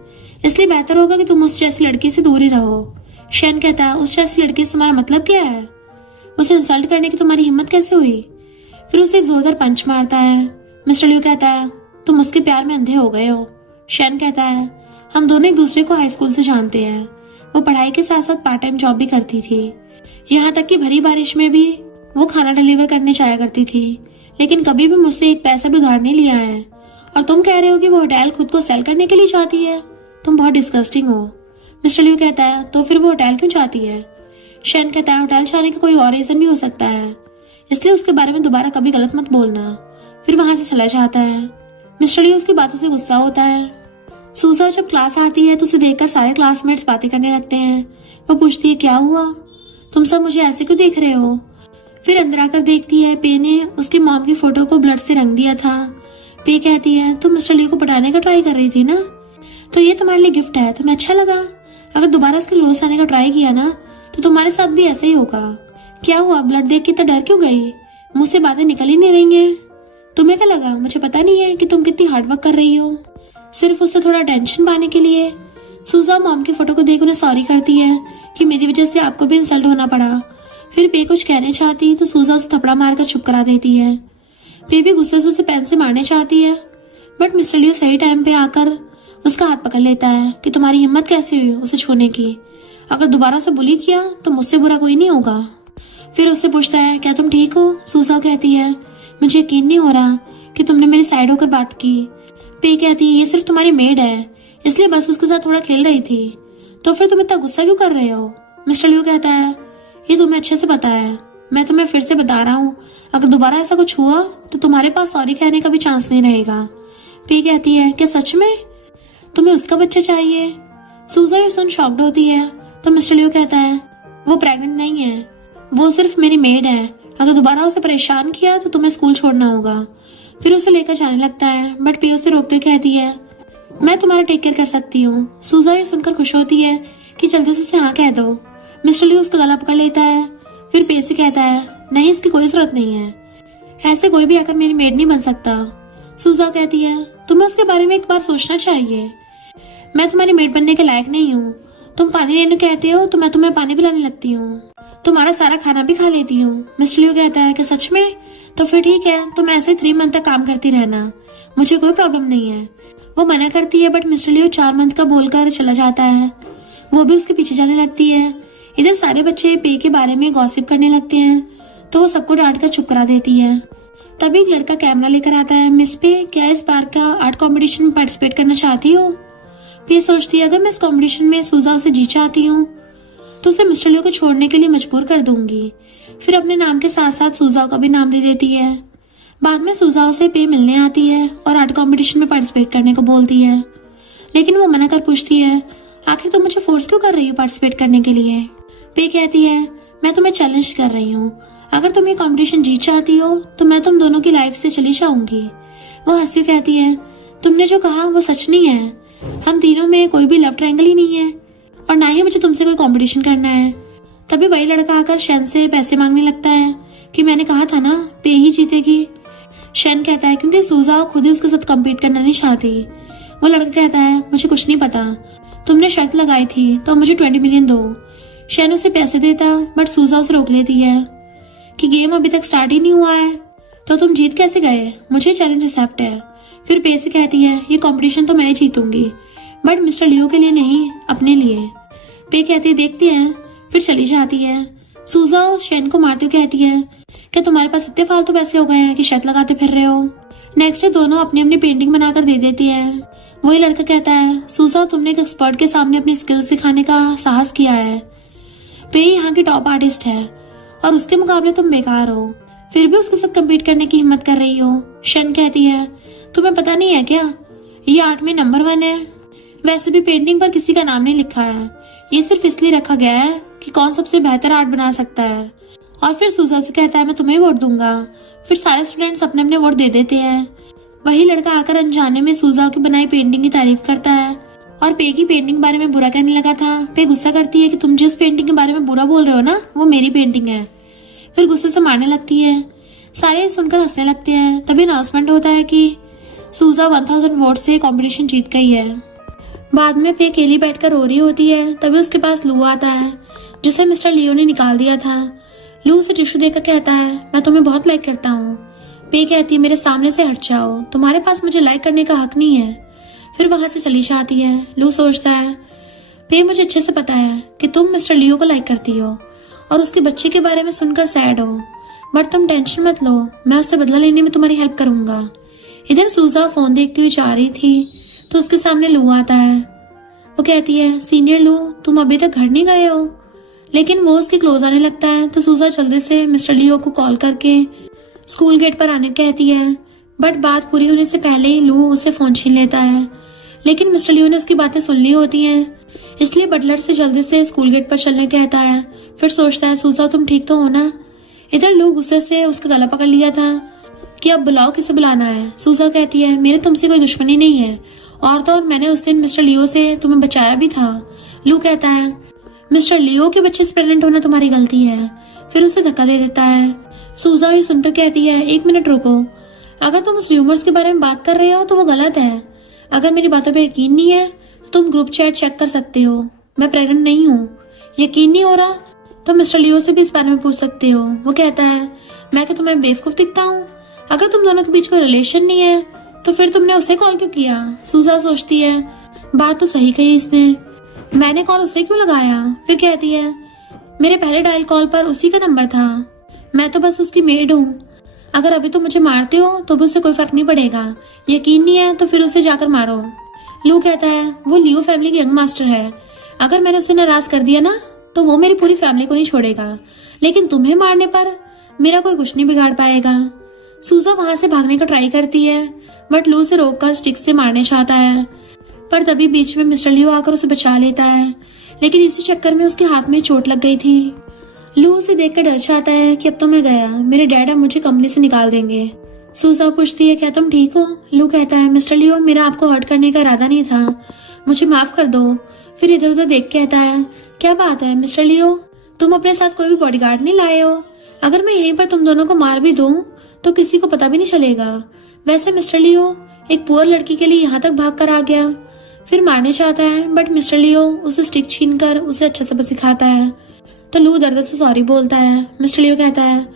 इसलिए बेहतर होगा कि तुम उस जैसी लड़की से दूर ही रहो। शन कहता है, उस जैसी लड़की से तुम्हारा मतलब क्या है, उसे इंसल्ट करने की तुम्हारी हिम्मत कैसे हुई। फिर उसे एक जोरदार पंच मारता है। मिस्टर लियो कहता है, तुम उसके प्यार में अंधे हो गए हो। शन कहता है, हम दोनों एक दूसरे को हाई स्कूल से जानते हैं। वो पढ़ाई के साथ साथ पार्ट टाइम जॉब भी करती थी, यहाँ तक कि भरी बारिश में भी वो खाना डिलीवर करने जाया करती थी, लेकिन कभी भी मुझसे एक पैसा भी उधार नहीं लिया है। और तुम कह रहे हो कि वो होटल खुद को सेल करने के लिए जाती है, तुम बहुत डिस्गस्टिंग हो। मिस्टर लियो कहता है, तो फिर वो होटल क्यों जाती है। शन कहता है, होटल जाने का कोई और रीजन भी हो सकता है, इसलिए उसके बारे में दोबारा कभी गलत मत बोलना। फिर वहां से चला जाता है। मिस्टर लियो उसकी बातों से गुस्सा होता है। सूजा जब क्लास आती है तो उसे देखकर सारे क्लासमेट्स बातें करने लगते हैं। वो पूछती है, क्या हुआ, तुम सब मुझे ऐसे क्यों देख रहे हो। फिर अंदर आकर देखती है पे ने उसकी मॉम की फोटो को ब्लड से रंग दिया था। पे कहती है, तुम मिस्टर लियो को पटाने का ट्राई कर रही थी ना, तो ये तुम्हारे लिए गिफ्ट है, तुम्हें अच्छा लगा। अगर दोबारा उसके क्लोज आने का ट्राई किया ना तो तुम्हारे साथ भी ऐसा ही होगा। क्या हुआ, ब्लड देख के इतना डर क्यों गई, मुंह से बातें निकल ही नहीं रही हैं। तुम्हें क्या लगा मुझे पता नहीं है कि तुम कितनी हार्डवर्क कर रही हो, सिर्फ उससे थोड़ा टेंशन पाने के लिए। सूजा मॉम की फोटो को देख उन्हें सॉरी करती है कि मेरी वजह से आपको भी इंसल्ट होना पड़ा। फिर पे कुछ कहने चाहती तो सूजा उसे थपड़ा मारकर चुप करा देती है। पे भी गुस्से से उसे पेन से मारने चाहती है, बट मिस्टर लियो सही टाइम पे आकर उसका हाथ पकड़ लेता है कि तुम्हारी हिम्मत कैसे हुई उसे छूने की, अगर दोबारा से बुली किया तो मुझसे बुरा कोई नहीं होगा। फिर उससे पूछता है, क्या तुम ठीक हो। सूजा कहती है, मुझे यकीन नहीं हो रहा कि तुमने मेरी साइड होकर बात की। पे कहती है, ये सिर्फ तुम्हारी मेड है, इसलिए बस उसके साथ थोड़ा खेल रही थी, तो फिर तुम इतना गुस्सा क्यों कर रहे हो। मिस्टर लियो कहता है, ये तुम्हें अच्छे से पता है, मैं तुम्हें फिर से बता रहा हूँ, अगर दोबारा ऐसा कुछ हुआ तो तुम्हारे पास सॉरी कहने का भी चांस नहीं रहेगा। पे कहती है, क्या सच में तुम्हें उसका बच्चा चाहिए। सूजा ये सुन शॉक्ड होती है। तो मिस्टर लियो कहता है, वो प्रेग्नेंट नहीं है, वो सिर्फ मेरी मेड है, अगर दोबारा उसे परेशान किया तो तुम्हें स्कूल छोड़ना होगा। फिर उसे लेकर जाने लगता है, बट पे उसे रोकते कहती है, मैं तुम्हारा टेक केयर कर सकती हूँ। सूजा ये सुनकर खुश होती है कि जल्दी से उसे हाँ कह दो। मिस्टर लियो उसका गला पकड़ लेता है। फिर पे से कहता है, नहीं इसकी कोई जरूरत नहीं है, ऐसे कोई भी आकर मेरी मेड नहीं बन सकता। सूजा कहती है, तुम्हें उसके बारे में एक बार सोचना चाहिए, मैं तुम्हारी मेड बनने के लायक नहीं हूँ। तुम पानी लेने कहते हो तो मैं तुम्हें पानी पिलाने लगती हूँ, तुम्हारा सारा खाना भी खा लेती हूँ। मिस्टर लियो कहता है कि सच में, तो फिर ठीक है, तुम ऐसे 3 मंथ तक काम करती रहना, मुझे कोई प्रॉब्लम नहीं है। वो मना करती है, बट मिस्टर लियो 4 मंथ का बोलकर चला जाता है। वो भी उसके पीछे जाने लगती है। इधर सारे बच्चे पे के बारे में गॉसिप करने लगते हैं, तो वो सबको डांट कर चुप करा देती है। तभी एक लड़का कैमरा लेकर आता है। मिस पे, क्या इस बार का आर्ट कॉम्पिटिशन में पार्टिसिपेट करना चाहती हो। पे सोचती है, अगर मैं इस कॉम्पिटिशन में सूजा से जीत चाहती हूँ तो उसे मिस्टर लियो को छोड़ने के लिए मजबूर कर दूंगी। फिर अपने नाम के साथ साथ सूजा का भी नाम दे देती है। बाद में सूजा से पे मिलने आती है और आर्ट कॉम्पिटिशन में पार्टिसिपेट करने को बोलती है, लेकिन वो मना कर पूछती है, आखिर तुम मुझे फोर्स क्यों कर रही हो पार्टिसिपेट करने के लिए। पे कहती है, मैं तुम्हें चैलेंज कर रही हूँ, अगर तुम ये कॉम्पिटिशन जीत चाहती हो तो मैं तुम दोनों की लाइफ से चली जाऊंगी। वो हंसी कहती है, तुमने जो कहा वो सच नहीं है, हम तीनों में कोई भी लव ट्रायंगल ही नहीं है और ना ही मुझे तुमसे कोई कंपटीशन करना है। तभी वही लड़का आकर शन से पैसे मांगने लगता है कि मैंने कहा था ना पे ही जीतेगी। शन कहता है, क्योंकि सूजा खुद ही उसके साथ कम्पीट करना नहीं चाहती। वो लड़का कहता है, मुझे कुछ नहीं पता, तुमने शर्त लगाई थी तो मुझे 20 मिलियन दो। शन उसे पैसे देता, बट सूजा उसे रोक लेती है कि गेम अभी तक स्टार्ट ही नहीं हुआ है, तो तुम जीत कैसे गए, मुझे चैलेंज एक्सेप्ट है। फिर पे से कहती है, ये कंपटीशन तो मैं जीतूंगी, बट मिस्टर लियो के लिए नहीं, अपने लिए। पे कहती है, देखते हैं फिर चली जाती है। सूजा उस शेन को मारती हुई कहती है कि तुम्हारे पास इतने फालतू पैसे हो गए हैं कि शर्त लगाते फिर रहे हो। नेक्स्ट डे दोनों अपनी अपनी पेंटिंग बनाकर दे देती है। वही लड़का कहता है, सूजा तुमने एक एक्सपर्ट के सामने अपनी स्किल्स दिखाने का साहस किया है। पे यहाँ की टॉप आर्टिस्ट है और उसके मुकाबले तुम बेकार हो, फिर भी उसके साथ कम्पीट करने की हिम्मत कर रही हो। शन कहती है, तुम्हें पता नहीं है क्या, ये आर्ट में नंबर 1 है। वैसे भी पेंटिंग पर किसी का नाम नहीं लिखा है, ये सिर्फ इसलिए रखा गया है कि कौन सबसे बेहतर आर्ट बना सकता है। और फिर सूजा से कहता है, मैं तुम्हें वोट दूंगा। फिर सारे स्टूडेंट्स अपने अपने वोट दे देते हैं। वही लड़का आकर अनजाने में सूजा की बनाई पेंटिंग की तारीफ करता है और पे की पेंटिंग बारे में बुरा कहने लगा था। पे गुस्सा करती है कि तुम जिस पेंटिंग के बारे में बुरा बोल रहे हो ना, वो मेरी पेंटिंग है। फिर गुस्से से मारने लगती है। सारे सुनकर हंसने लगते हैं। तभी अनाउंसमेंट होता है कि सूजा 1000 वोट से कंपटीशन जीत गई है। बाद में पे अकेली बैठकर रो रही होती है। तभी उसके पास लू आता है, जिसे मिस्टर लियो ने निकाल दिया था। लू उसे टिश्यू देकर कहता है, मैं तुम्हें बहुत लाइक करता हूँ। पे कहती है, मेरे सामने से हट जाओ, तुम्हारे पास मुझे लाइक करने का हक नहीं है। फिर वहां से चली जाती है। लू सोचता है, पे मुझे अच्छे से पता है कि तुम मिस्टर लियो को लाइक करती हो और उसके बच्चे के बारे में सुनकर सैड हो, बट तुम टेंशन मत लो, मैं उससे बदला लेने में तुम्हारी हेल्प करूंगा। इधर सूजा फोन देखती हुई जा रही थी तो उसके सामने लू आता है। वो कहती है, सीनियर लू, तुम अभी तक घर नहीं गए हो। लेकिन वो उसके क्लोज आने लगता है तो सूजा जल्दी से मिस्टर लियो को कॉल करके स्कूल गेट पर आने कहती है, बट बात पूरी होने से पहले ही लू उससे फोन छीन लेता है। लेकिन मिस्टर लियो ने उसकी बातें सुन ली होती हैं, इसलिए बटलर से जल्दी से स्कूल गेट पर चलने कहता है। फिर सोचता है, सूजा तुम ठीक तो हो ना। इधर लू गुस्से से उसका गला पकड़ लिया था कि अब बुलाओ, किसे बुलाना है। सूजा कहती है, मेरे तुमसे कोई दुश्मनी नहीं है, और तो और मैंने उस दिन मिस्टर लियो से तुम्हें बचाया भी था। लू कहता है, मिस्टर लियो के बच्चे से प्रेग्नेंट होना तुम्हारी गलती है। फिर उसे धक्का दे देता है। सूजा ये सुनकर कहती है, 1 मिनट रुको, अगर तुम उस र्यूमर्स के बारे में बात कर रहे हो तो वो गलत है। अगर मेरी बातों पे यकीन नहीं है तो तुम ग्रुप चैट चेक कर सकते हो, मैं प्रेग्नेंट नहीं हूँ। यकीन नहीं हो रहा तो मिस्टर लियो से भी इस बारे में पूछ सकते हो। वो कहता है, मैं क्या तुम्हें बेवकूफ दिखता हूँ? अगर तुम दोनों के बीच कोई रिलेशन नहीं है तो फिर तुमने उसे कॉल क्यों किया? सूजा सोचती है, बात तो सही कही इसने, मैंने कॉल उसे क्यों लगाया? फिर कहती है, मेरे पहले डायल कॉल पर उसी का नंबर था, मैं तो बस उसकी मेड हूँ। अगर अभी तुम मुझे मारते हो तो भी उससे कोई फर्क नहीं पड़ेगा, यकीन नहीं है तो फिर उसे जाकर मारो। लू कहता है, वो लियो फैमिली के यंग मास्टर है, अगर मैंने उसे नाराज कर दिया ना तो वो मेरी पूरी फैमिली को नहीं छोड़ेगा, लेकिन तुम्हें मारने पर मेरा कोई कुछ नहीं बिगाड़ पाएगा। सूजा वहां से भागने का ट्राई करती है, बट लू से रोककर स्टिक से मारने चाहता है, पर तभी बीच में मिस्टर लियो आकर उसे बचा लेता है। लेकिन इसी चक्कर में उसके हाथ में चोट लग गई थी। लू उसे देखकर डर जाता है कि अब तो मैं गया, मेरे डैड अब मुझे कंपनी से निकाल देंगे। सूजा पूछती है, क्या तुम ठीक हो? लू कहता है, मिस्टर लियो, मेरा आपको हर्ट करने का इरादा नहीं था, मुझे माफ कर दो। फिर इधर उधर देख कहता है, क्या बात है मिस्टर लियो, तुम अपने साथ कोई भी बॉडीगार्ड नहीं लाए हो? अगर मैं यहीं पर तुम दोनों को मार भी दूं तो किसी को पता भी नहीं चलेगा। वैसे मिस्टर लियो एक पुअर लड़की के लिए यहाँ तक भाग कर आ गया। फिर मारने चाहता है, बट मिस्टर लियो उसे स्टिक छीन कर उसे अच्छा सबक सिखाता है। तो लू दर्द से सॉरी बोलता है। मिस्टर लियो कहता है,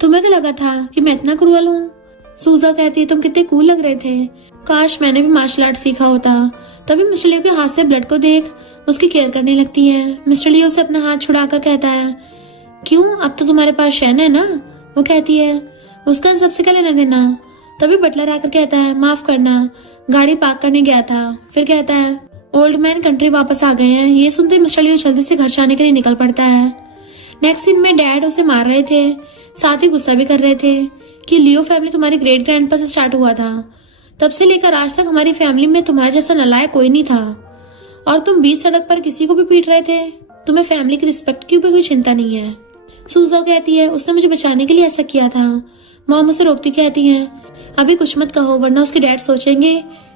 तुम्हें क्या लगा था कि मैं इतना क्रूअल हूँ? सूजा कहती है, तुम कितने कूल लग रहे थे, काश मैंने भी मार्शल आर्ट सीखा होता। तभी मिस्टर लियो के हाथ से ब्लड को देख उसकी केयर करने लगती है। मिस्टर लियो से अपना हाथ छुड़ाकर कहता है, क्यों, अब तो तुम्हारे पास शैन है ना? वो कहती है, उसका सबसे क्या लेना देना? तभी बटलर आकर कहता है, माफ करना, गाड़ी पार्क करने गया था। फिर कहता है, ओल्ड मैन कंट्री वापस आ गए हैं। ये सुनते मिस्टर लियो जल्दी से घर जाने के लिए निकल पड़ता है। नेक्स्ट सीन में डैड उसे मार रहे थे, साथ ही गुस्सा भी कर रहे थे कि लियो फैमिली तुम्हारी ग्रेट ग्रैंडपा से स्टार्ट हुआ था, तब से लेकर आज तक हमारी फैमिली में तुम्हारे जैसा नालायक कोई नहीं था, और तुम बीच सड़क पर किसी को भी पीट रहे थे, तुम्हें फैमिली की रिस्पेक्ट की भी कोई चिंता नहीं है। सूजा कहती है, उसने मुझे बचाने के लिए ऐसा किया था। मॉम उसे रोकती कहती है, अभी कुछ मत कहो वरना उसके डैड सोचेंगे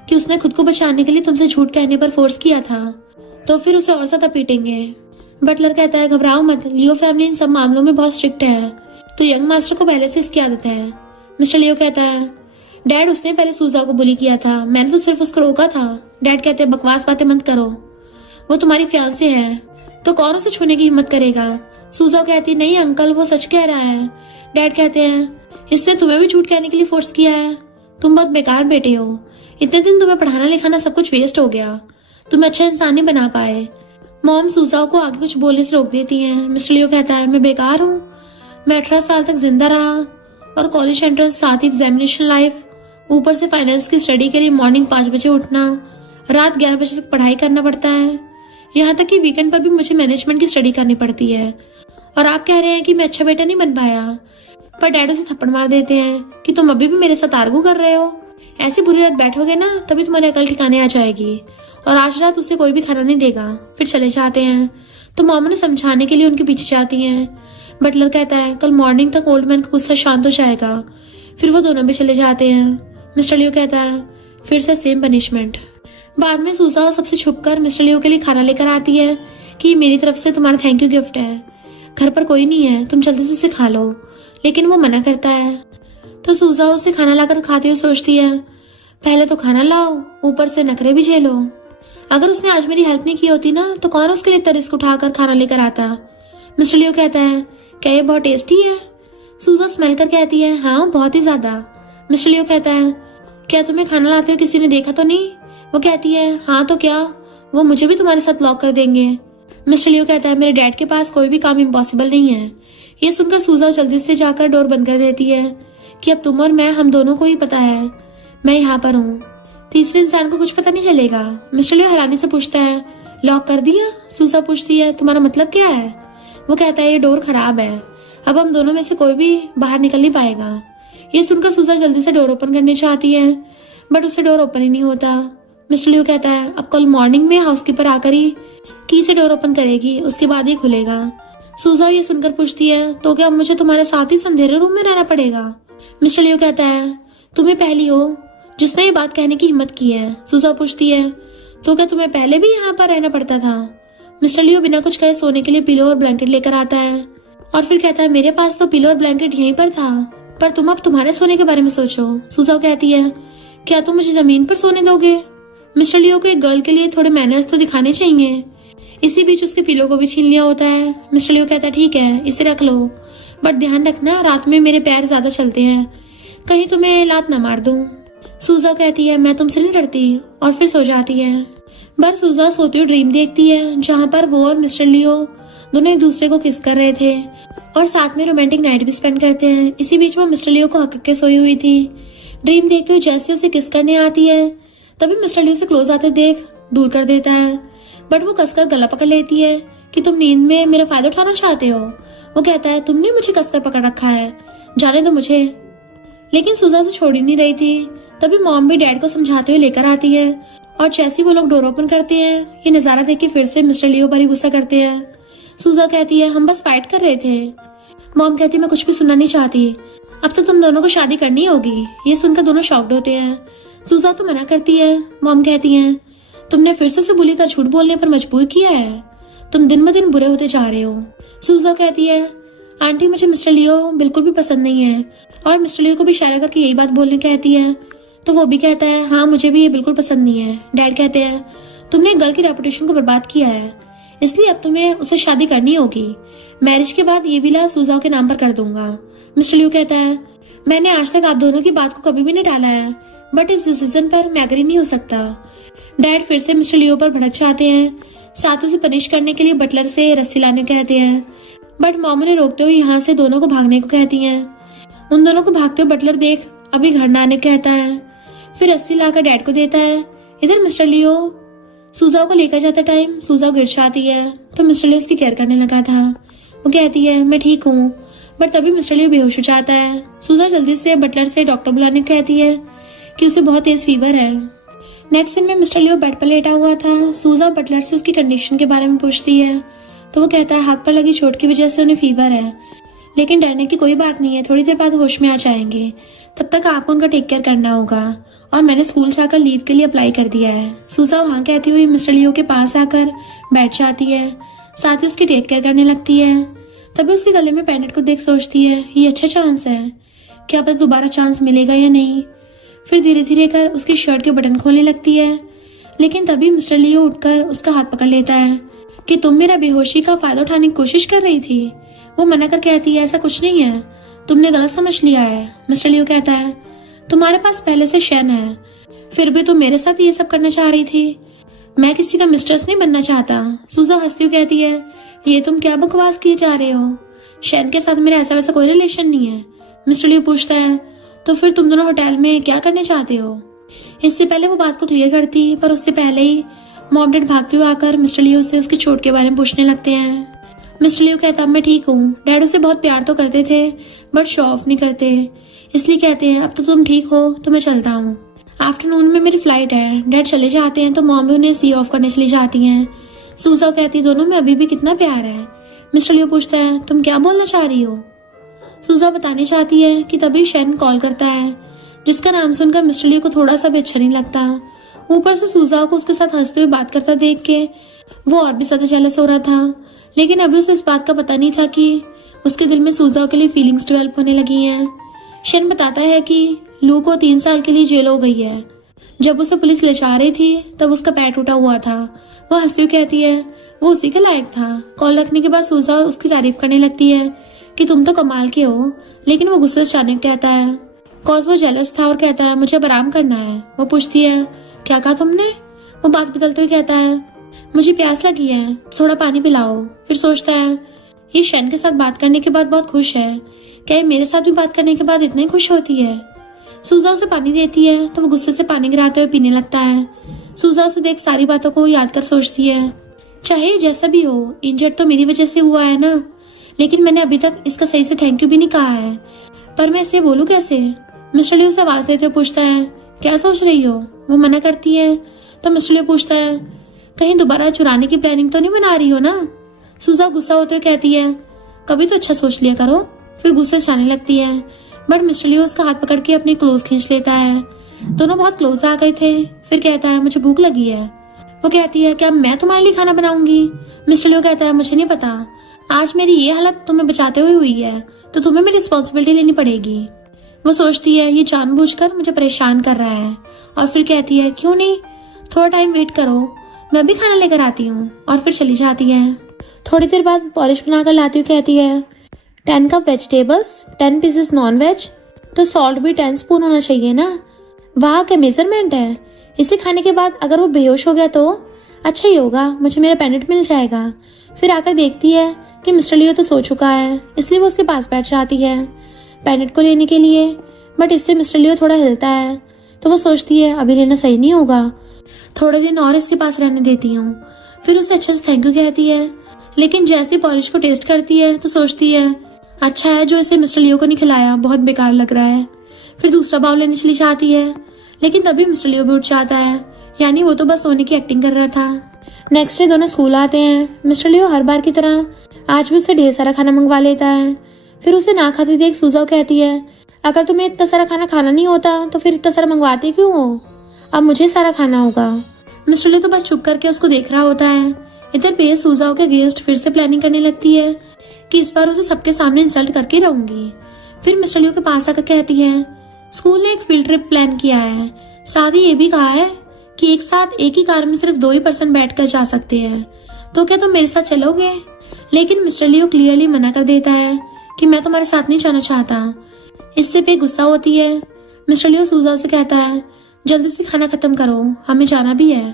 कि उसने खुद को बचाने के लिए तुमसे झूठ कहने पर फोर्स किया था, तो फिर उसे और ज्यादा पीटेंगे। बटलर कहता है, घबराओ मत, लियो फैमिली इन सब मामलों में बहुत स्ट्रिक्ट है, तो यंग मास्टर को पहले से इसकी आदत है। मिस्टर लियो कहता है, डैड उसने पहले सूजा को बुली किया था, मैंने तो सिर्फ उसको रोका था। डैड कहते हैं, बकवास बातें मत करो, वो तुम्हारी फियांसे है तो कौन उसे छूने की हिम्मत करेगा? सूजा कहती, नहीं अंकल, वो सच कह रहा है। डैड कहते हैं, इसने तुम्हें भी झूठ कहने के लिए फोर्स किया है, तुम बहुत बेकार बेटे हो, इतने दिन तुम्हें पढ़ाना लिखाना सब कुछ वेस्ट हो गया, तुम्हें अच्छा इंसान नहीं बना पाए। मॉम सूजाओ को आगे कुछ बोलने से रोक देती हैं। मिस्टर लियो कहता है, मैं बेकार हूँ, मैं 18 साल तक जिंदा रहा और कॉलेज एंट्रेंस, साथ ही एग्जामिनेशन लाइफ, ऊपर से फाइनेंस की स्टडी के लिए मॉर्निंग 5 बजे उठना, रात 11 बजे तक पढ़ाई करना पड़ता है, यहाँ तक कि वीकेंड पर भी मुझे मैनेजमेंट की स्टडी करनी पड़ती है। और आप कह रहे हैं कि मैं अच्छा बेटा नहीं बन पाया। पर डैड उसे थप्पड़ मार देते हैं कि तुम अभी भी मेरे साथ आर्गू कर रहे हो, ऐसी बुरी रात बैठोगे ना तभी तुम्हारी अकल ठिकाने आ जाएगी, और आज रात उसे कोई भी खाना नहीं देगा। फिर चले जाते हैं। तो मॉम उन्हें समझाने के लिए उनके पीछे जाती हैं। बटलर कहता है, कल मॉर्निंग तक ओल्ड मैन का गुस्सा शांत हो जाएगा। फिर वो दोनों भी चले जाते हैं। मिस्टर लियो कहता है, फिर से सेम पनिशमेंट। बाद में सूजा सबसे छुपकर मिस्टर लियो के लिए खाना लेकर आती है कि ये मेरी तरफ से तुम्हारा थैंक यू गिफ्ट है, घर पर कोई नहीं है, तुम जल्दी से इसे खा लो। लेकिन वो मना करता है। तो सूजा उसे खाना लाकर खाते हुए सोचती है, पहले तो खाना लाओ, ऊपर से नखरे भी झेलो। अगर उसने आज मेरी हेल्प नहीं की होती ना तो कौन उसके लिए इतना रिस्क उठाकर खाना लेकर आता। मिस्टर लियो कहता है, क्या ये बहुत टेस्टी है? सूजा स्मेल कर कहती है, हाँ बहुत ही ज्यादा। मिस्टर लियो कहता है, क्या तुम्हें खाना लाते हुए किसी ने देखा तो नहीं? वो कहती है, हाँ तो क्या, वो मुझे भी तुम्हारे साथ लॉक कर देंगे। मिस्टर लियो कहता है, मेरे डैड के पास कोई भी काम इम्पॉसिबल नहीं है। ये सुनकर सूजा जल्दी से जाकर डोर बंद कर देती है कि अब तुम और मैं, हम दोनों को ही पता है मैं यहाँ पर हूँ, तीसरे इंसान को कुछ पता नहीं चलेगा। मिस्टर लियो हैरानी से पूछता है, लॉक कर दिया? सूजा पूछती है, तुम्हारा मतलब क्या है? वो कहता है, ये डोर खराब है, अब हम दोनों में से कोई भी बाहर निकल नहीं पाएगा। ये सुनकर सूजा जल्दी से डोर ओपन करनी चाहती है, बट उससे डोर ओपन ही नहीं होता। मिस्टर लियो कहता है, अब कल मॉर्निंग में हाउसकीपर आकर ही की से डोर ओपन करेगी, उसके बाद ही खुलेगा। सूजा ये सुनकर पूछती है, तो क्या मुझे तुम्हारे साथ ही अंधेरे रूम में रहना पड़ेगा? मिस्टर लियो कहता है, तुम्हें पहली हो जिसने ये बात कहने की हिम्मत की है। सूजा पूछती है, तो क्या तुम्हें पहले भी यहाँ पर रहना पड़ता था? मिस्टर लियो बिना कुछ कहे सोने के लिए पिलो और ब्लैंकेट लेकर आता है और फिर कहता है, मेरे पास तो पिलो और ब्लैंकेट यहीं पर था, पर तुम अब तुम्हारे सोने के बारे में सोचो। सूजा कहती है, क्या तुम मुझे जमीन पर सोने दोगे? मिस्टर लियो को एक गर्ल के लिए थोड़े मैनर्स तो दिखाने चाहिए। इसी बीच उसके पिलो को भी छीन लिया होता है। मिस्टर लियो कहता है, ठीक है इसे रख लो, बट ध्यान रखना रात में मेरे पैर ज्यादा चलते हैं, कहीं तुम्हें लात ना मार दूं। सूजा कहती है, मैं तुमसे नहीं डरती, और फिर सो जाती है। पर सूजा सोती हुई ड्रीम देखती है जहाँ पर वो और मिस्टर लियो दोनों एक दूसरे को किस कर रहे थे और साथ में रोमांटिक नाइट भी स्पेंड करते हैं। इसी बीच वो मिस्टर लियो को हक के सोई हुई थी। ड्रीम देखते हुए जैसे उसे किस करने आती है तभी मिस्टर लियो से क्लोज आते देख दूर कर देता है, बट वो कसकर गला पकड़ लेती है कि तुम नींद में मेरा फायदा उठाना चाहते हो। वो कहता है, तुमने मुझे कसकर पकड़ रखा है, जाने दो मुझे। लेकिन सूजा से छोड़ ही नहीं रही थी। तभी मॉम भी डैड को समझाते हुए लेकर आती है और जैसे वो लोग डोर ओपन करते हैं, ये नजारा देख के फिर से मिस्टर लियो पर ही गुस्सा करते हैं। सूजा कहती है, हम बस फाइट कर रहे थे। मॉम कहती है, मैं कुछ भी सुनना नहीं चाहती, अब तो तुम दोनों को शादी करनी होगी। ये सुनकर दोनों शॉक्ड होते हैं। सूजा तो मना करती है। मॉम कहती है, तुमने फिर से बुली का झूठ बोलने पर मजबूर किया है, तुम दिन ब दिन बुरे होते जा रहे हो। सूजा कहती है, आंटी मुझे मिस्टर लियो बिल्कुल भी पसंद नहीं है, और मिस्टर लियो को भी इशारा करके यही बात बोलने कहती है। तो वो भी कहता है, हाँ मुझे भी ये बिल्कुल पसंद नहीं है। डैड कहते हैं, तुमने गर्ल की रेपुटेशन को बर्बाद किया है, इसलिए अब तुम्हें उससे शादी करनी होगी। मैरिज के बाद ये विला सूजा के नाम पर कर दूंगा। मिस्टर लियो कहता है, मैंने आज तक आप दोनों की बात को कभी भी नहीं टाला है, बट इस डिसीजन पर मैं एग्री नहीं हो सकता। डैड फिर से मिस्टर लियो पर भड़क जाते हैं, साथ उसे पनिश करने के लिए बटलर से रस्सी लाने कहते हैं, बट मॉम उन्हें रोकते हुए यहाँ से दोनों को भागने को कहती हैं। उन दोनों को भागते हुए बटलर देख अभी घर न आने कहता है, फिर रस्सी लाकर डैड को देता है। इधर मिस्टर लियो सूजा को लेकर जाता टाइम सूजा गिर जाती है, तो मिस्टर लियो उसकी केयर करने लगा था। वो कहती है, मैं ठीक हूँ, बट तभी मिस्टर लियो बेहोश हो जाता है। सूजा जल्दी से बटलर से डॉक्टर बुलाने कहती है कि उसे बहुत तेज फीवर है। नेक्स्ट दिन में मिस्टर लियो बेड पर लेटा हुआ था। सूजा बटलर से उसकी कंडीशन के बारे में पूछती है, तो वो कहता है, हाथ पर लगी चोट की वजह से उन्हें फीवर है, लेकिन डरने की कोई बात नहीं है, थोड़ी देर बाद होश में आ जाएंगे, तब तक आपको उनका टेक केयर करना होगा, और मैंने स्कूल जाकर लीव के लिए अप्लाई कर दिया है। सूजा वहाँ कहती हुई मिस्टर लियो के पास आकर बैठ जाती है, साथ ही उसकी टेक केयर करने लगती है। तभी उसके गले में पेंडेंट को देख सोचती है, ये अच्छा चांस है, क्या पता दोबारा चांस मिलेगा या नहीं। फिर धीरे धीरे कर उसकी शर्ट के बटन खोलने लगती है, लेकिन तभी मिस्टर लियो उठकर उसका हाथ पकड़ लेता है कि तुम मेरा बेहोशी का फायदा उठाने की कोशिश कर रही थी। वो मना कर कहती है, ऐसा कुछ नहीं है, तुमने गलत समझ लिया है। मिस्टर लियो कहता है, तुम्हारे पास पहले से शन है, फिर भी तुम मेरे साथ ये सब करना चाह रही थी। मैं किसी का मिस्ट्रेस नहीं बनना चाहता। सूजा हंसती हुई कहती है, ये तुम क्या बकवास किए जा रहे हो? शैन के साथ मेरा ऐसा वैसा कोई रिलेशन नहीं है। मिस्टर लियो पूछता है, तो फिर तुम दोनों होटल में क्या करने चाहते हो? इससे पहले वो बात को क्लियर करती, पर उससे पहले ही मॉम डैड भागते हुए आकर मिस्टर लियो से उसकी चोट के बारे में पूछने लगते हैं। मिस्टर लियो कहता, मैं ठीक हूँ। डैड उसे बहुत प्यार तो करते थे, बट शो ऑफ नहीं करते, इसलिए कहते हैं अब तो तुम ठीक हो तो मैं चलता हूँ। आफ्टरनून में मेरी फ्लाइट है। डैड चले जाते हैं तो मॉम भी उन्हें सी ऑफ करने चली जाती हैं। सूजा कहती, दोनों में अभी भी कितना प्यार है। मिस्टर लियो पूछता है, तुम क्या बोलना चाह रही हो? सूजा बतानी चाहती है कि तभी शैन कॉल करता है, जिसका नाम सुनकर मिस्टर लियो को थोड़ा सा भी अच्छा नहीं लगता। ऊपर से सूजा को उसके साथ हंसते हुए बात करता देख के वो और भी ज्यादा जेलस हो रहा था, लेकिन अभी उसे इस बात का पता नहीं था कि उसके दिल में सूजा के लिए फीलिंग्स डेवलप होने लगी हैं। शैन बताता है कि लू को 3 साल के लिए जेल हो गई है। जब उसे पुलिस ले जा रही थी तब उसका पैर टूटा हुआ था। वो हंसती हुई कहती है, वो उसी के लायक था। कॉल रखने के बाद सूजा उसकी तारीफ करने लगती है कि तुम तो कमाल के हो, लेकिन वो गुस्से से जाने कहता है, कॉज वो जेलस था और कहता है, मुझे अब आराम करना है। वो पूछती है, क्या कहा तुमने? वो बात बदलते हुए कहता है, मुझे प्यास लगी है, थोड़ा पानी पिलाओ। फिर सोचता है, ये शैन के साथ बात करने के बाद बहुत खुश है, क्या ये मेरे साथ भी बात करने के बाद इतनी खुश होती है? सूजा उसे पानी देती है तो वो गुस्से से पानी गिराते हुए पीने लगता है। सूजा उसे देख सारी बातों को याद कर सोचती है, चाहे जैसा भी हो, इंजर्ड तो मेरी वजह से हुआ है ना, लेकिन मैंने अभी तक इसका सही से थैंक यू भी नहीं कहा है, पर मैं इसे बोलूं कैसे? मिस्टर लियो उसे आवाज देते हुए पूछता है, क्या सोच रही हो? वो मना करती है तो मिस्टर लियो पूछता है, कहीं दोबारा चुराने की प्लानिंग तो नहीं बना रही हो ना? सूजा गुस्सा होते हुए कहती है, कभी तो अच्छा सोच लिया करो। फिर गुस्से से आने लगती है, बट मिस्टर लियो उसका हाथ पकड़ के अपनी क्लोज खींच लेता है। दोनों बहुत क्लोज आ गए थे। फिर कहता है, मुझे भूख लगी है। वो कहती है, क्या मैं तुम्हारे लिए खाना बनाऊंगी? मिस्टर लियो कहता है, मुझे नहीं पता, आज मेरी ये हालत तुम्हें बचाते हुए हुई है तो तुम्हें मेरी रिस्पॉन्सिबिलिटी लेनी पड़ेगी। वो सोचती है, ये जानबूझकर मुझे परेशान कर रहा है, और फिर कहती है, क्यों नहीं, थोड़ा टाइम वेट करो, मैं भी खाना लेकर आती हूँ। और फिर चली जाती है। थोड़ी देर बाद पॉरिश बनाकर लाती हुई कहती है, 10 cup vegetables, 10 pieces non veg, तो सॉल्ट भी 10 स्पून होना चाहिए ना? वाह क्या मेजरमेंट है। इसे खाने के बाद अगर वो बेहोश हो गया तो अच्छा ही होगा, मुझे मेरा पेंडेंट मिल जाएगा। फिर आकर देखती है कि मिस्टर लियो तो सो चुका है, इसलिए वो उसके पास बैठ जाती है पेंडेंट को लेने के लिए, बट इससे मिस्टर लियो थोड़ा हिलता है तो वो सोचती है, अभी लेना सही नहीं होगा, थोड़े दिन और इसके पास रहने देती हूँ। फिर उसे अच्छे से थैंक यू कहती है, लेकिन जैसे पॉलिश को टेस्ट करती है तो सोचती है, अच्छा है जो इसे मिस्टर लियो को नहीं खिलाया, बहुत बेकार लग रहा है। फिर दूसरा बाउल लेने चली जाती है, लेकिन तभी मिस्टर लियो भी उठ जाता है, यानी वो तो बस सोने की एक्टिंग कर रहा था। नेक्स्ट डे दोनों स्कूल आते हैं। मिस्टर लियो हर बार की तरह आज भी उससे ढेर सारा खाना मंगवा लेता है। फिर उसे ना खाती देख सूजा कहती है, अगर तुम्हें इतना सारा खाना खाना नहीं होता तो फिर इतना सारा मंगवाते क्यों हो? अब मुझे सारा खाना होगा। मिस्टर लियो तो बस चुप करके उसको देख रहा होता है। इधर पे सूजा के गेस्ट फिर से प्लानिंग करने लगती है कि इस बार उसे सबके सामने इंसल्ट करके रहूंगी। फिर मिस्टर लियो के पास आकर कहती है, स्कूल ने एक फील्ड ट्रिप प्लान किया है, साथ ही ये भी कहा है कि एक साथ एक ही कार में सिर्फ 2 ही पर्सन बैठ कर जा सकते हैं, तो क्या तुम मेरे साथ चलोगे? लेकिन मिस्टर लियो क्लियरली मना कर देता है कि मैं तुम्हारे साथ नहीं जाना चाहता। इससे पे गुस्सा होती है। मिस्टर लियो सूजा से कहता है, जल्दी से खाना खत्म करो, हमें जाना भी है।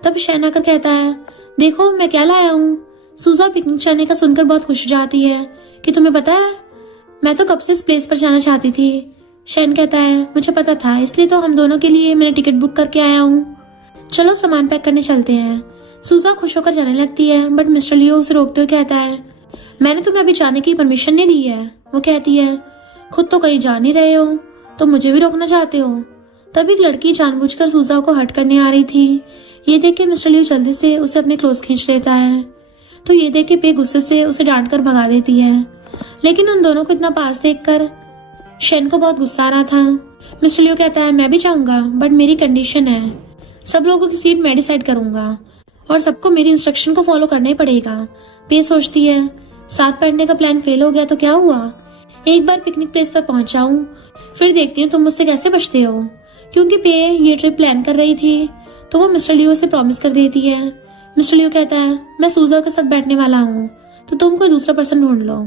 तब शैन आकर कहता है, देखो मैं क्या लाया हूँ। सूजा पिकनिक जाने का सुनकर बहुत खुश हो जाती है कि तुम्हें पता है मैं तो कब से इस प्लेस पर जाना चाहती थी। शैन कहता है, मुझे पता था, इसलिए तो हम दोनों के लिए मैंने टिकट बुक करके आया हूँ, चलो सामान पैक करने चलते हैं। सूजा खुश होकर जाने लगती है, बट मिस्टर लियो उसे रोकते हुए कहता है, मैंने तुम्हें अभी जाने की परमिशन नहीं दी है। वो कहती है, खुद तो कहीं जा नहीं रहे हो तो मुझे भी रोकना चाहते हो। तब एक लड़की जानबूझकर सूजा को हर्ट करने आ रही थी। ये देख के मिस्टर लियो जल्दी से उसे अपने क्लोज खींच लेता है, तो ये देख के पे गुस्से से उसे डांट कर भगा देती है। लेकिन उन दोनों को इतना पास देखकर शैन को बहुत गुस्सा आ रहा था। मिस्टर लियो कहता है, मैं भी जाऊंगा, बट मेरी कंडीशन है, सब लोगों की सीट मैं डिसाइड करूंगा और सबको मेरी इंस्ट्रक्शन को फॉलो करना ही पड़ेगा। पे सोचती है, साथ बैठने का प्लान फेल हो गया तो क्या हुआ, एक बार पिकनिक प्लेस पर पहुंच जाऊं, फिर देखती हूँ तुम मुझसे कैसे बचते हो। क्योंकि पे ये ट्रिप प्लान कर रही थी तो वो मिस्टर लियो से प्रॉमिस कर देती है। मिस्टर लियो कहता है, मैं सूजा के साथ बैठने वाला हूँ, तो तुम कोई दूसरा पर्सन ढूंढ लो।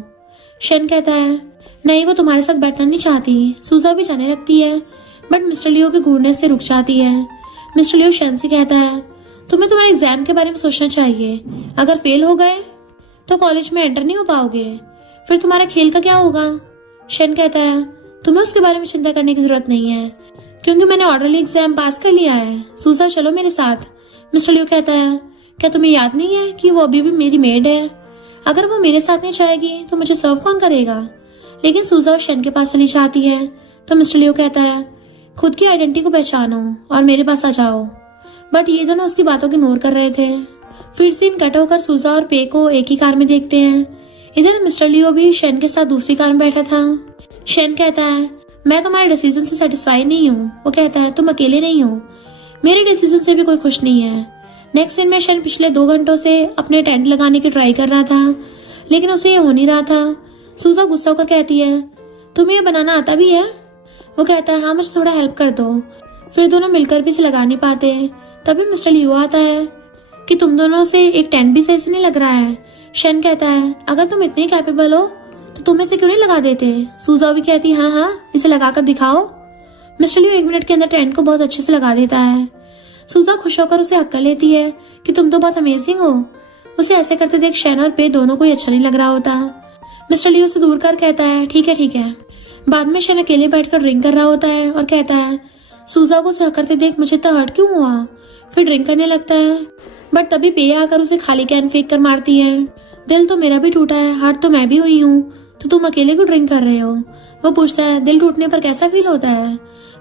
शैन कहता है, नहीं वो तुम्हारे साथ बैठना नहीं चाहती। सूजा भी जाने लगती है, बट मिस्टर लियो के घूरने से रुक जाती है। मिस्टर लियो शैन से कहता है, तुम्हें तुम्हारे एग्जाम के बारे में सोचना चाहिए। अगर फेल हो गए तो कॉलेज में एंटर नहीं हो पाओगे, फिर तुम्हारा खेल का क्या होगा। शन कहता है तुम्हें उसके बारे में चिंता करने की जरूरत नहीं है, क्योंकि मैंने ऑर्डरली एग्जाम पास कर लिया है। सूजा चलो मेरे साथ। मिस्टर लियो कहता है क्या तुम्हें याद नहीं है कि वो अभी भी मेरी मेड है। अगर वो मेरे साथ नहीं जाएगी तो मुझे सर्व कौन करेगा। लेकिन सूजा और शन के पास चली जाती है तो मिस्टर लियो कहता है खुद की आइडेंटिटी को पहचानो और मेरे पास आ जाओ। बट ये दोनों उसकी बातों को इग्नोर कर रहे थे। फिर सीन कट होकर सूजा और पे को एक ही कार में देखते हैं। इधर मिस्टर लियो भी शन के साथ दूसरी कार में बैठा था। शन कहता है मैं तुम्हारे डिसीजन से सेटिस्फाई नहीं हूँ। वो कहता है तुम अकेले नहीं हो, मेरे डिसीजन से भी कोई खुश नहीं है। नेक्स्ट सीन में शन पिछले 2 घंटों से अपने टेंट लगाने की ट्राई कर रहा था, लेकिन उसे ये हो नहीं रहा था। सूजा गुस्सा होकर कहती है तुम्हें ये बनाना आता भी है। वो कहता है हाँ मुझे थोड़ा हेल्प कर दो। फिर दोनों मिलकर भी इसे लगा नहीं पाते। तभी मिस्टर लियो आता है कि तुम दोनों से एक टेंट भी सही से नहीं लग रहा है। शन कहता है अगर तुम इतने कैपेबल हो तो तुम इसे क्यों नहीं लगा देते। सूजा भी कहती हाँ हाँ इसे लगा कर दिखाओ। मिस्टर लियो 1 मिनट के अंदर टेंट को बहुत अच्छे से लगा देता है। सूजा खुश होकर उसे हक कर लेती है कि तुम तो बहुत अमेजिंग हो। उसे ऐसे करते देख शन और पे दोनों को ही अच्छा नहीं लग रहा होता। मिस्टर लियो से दूर कर कहता है ठीक है। बाद में शन अकेले बैठकर ड्रिंक कर रहा होता है और कहता है सूजा को सह करते देख मुझे तो हर्ट क्यों हुआ। फिर ड्रिंक करने लगता है, बट तभी पे आकर उसे खाली कैन फेंक कर मारती है। दिल तो मेरा भी टूटा है, हर्ट तो मैं भी हुई हूँ, तो तुम अकेले क्यों ड्रिंक कर रहे हो। वो पूछता है दिल टूटने पर कैसा फील होता है।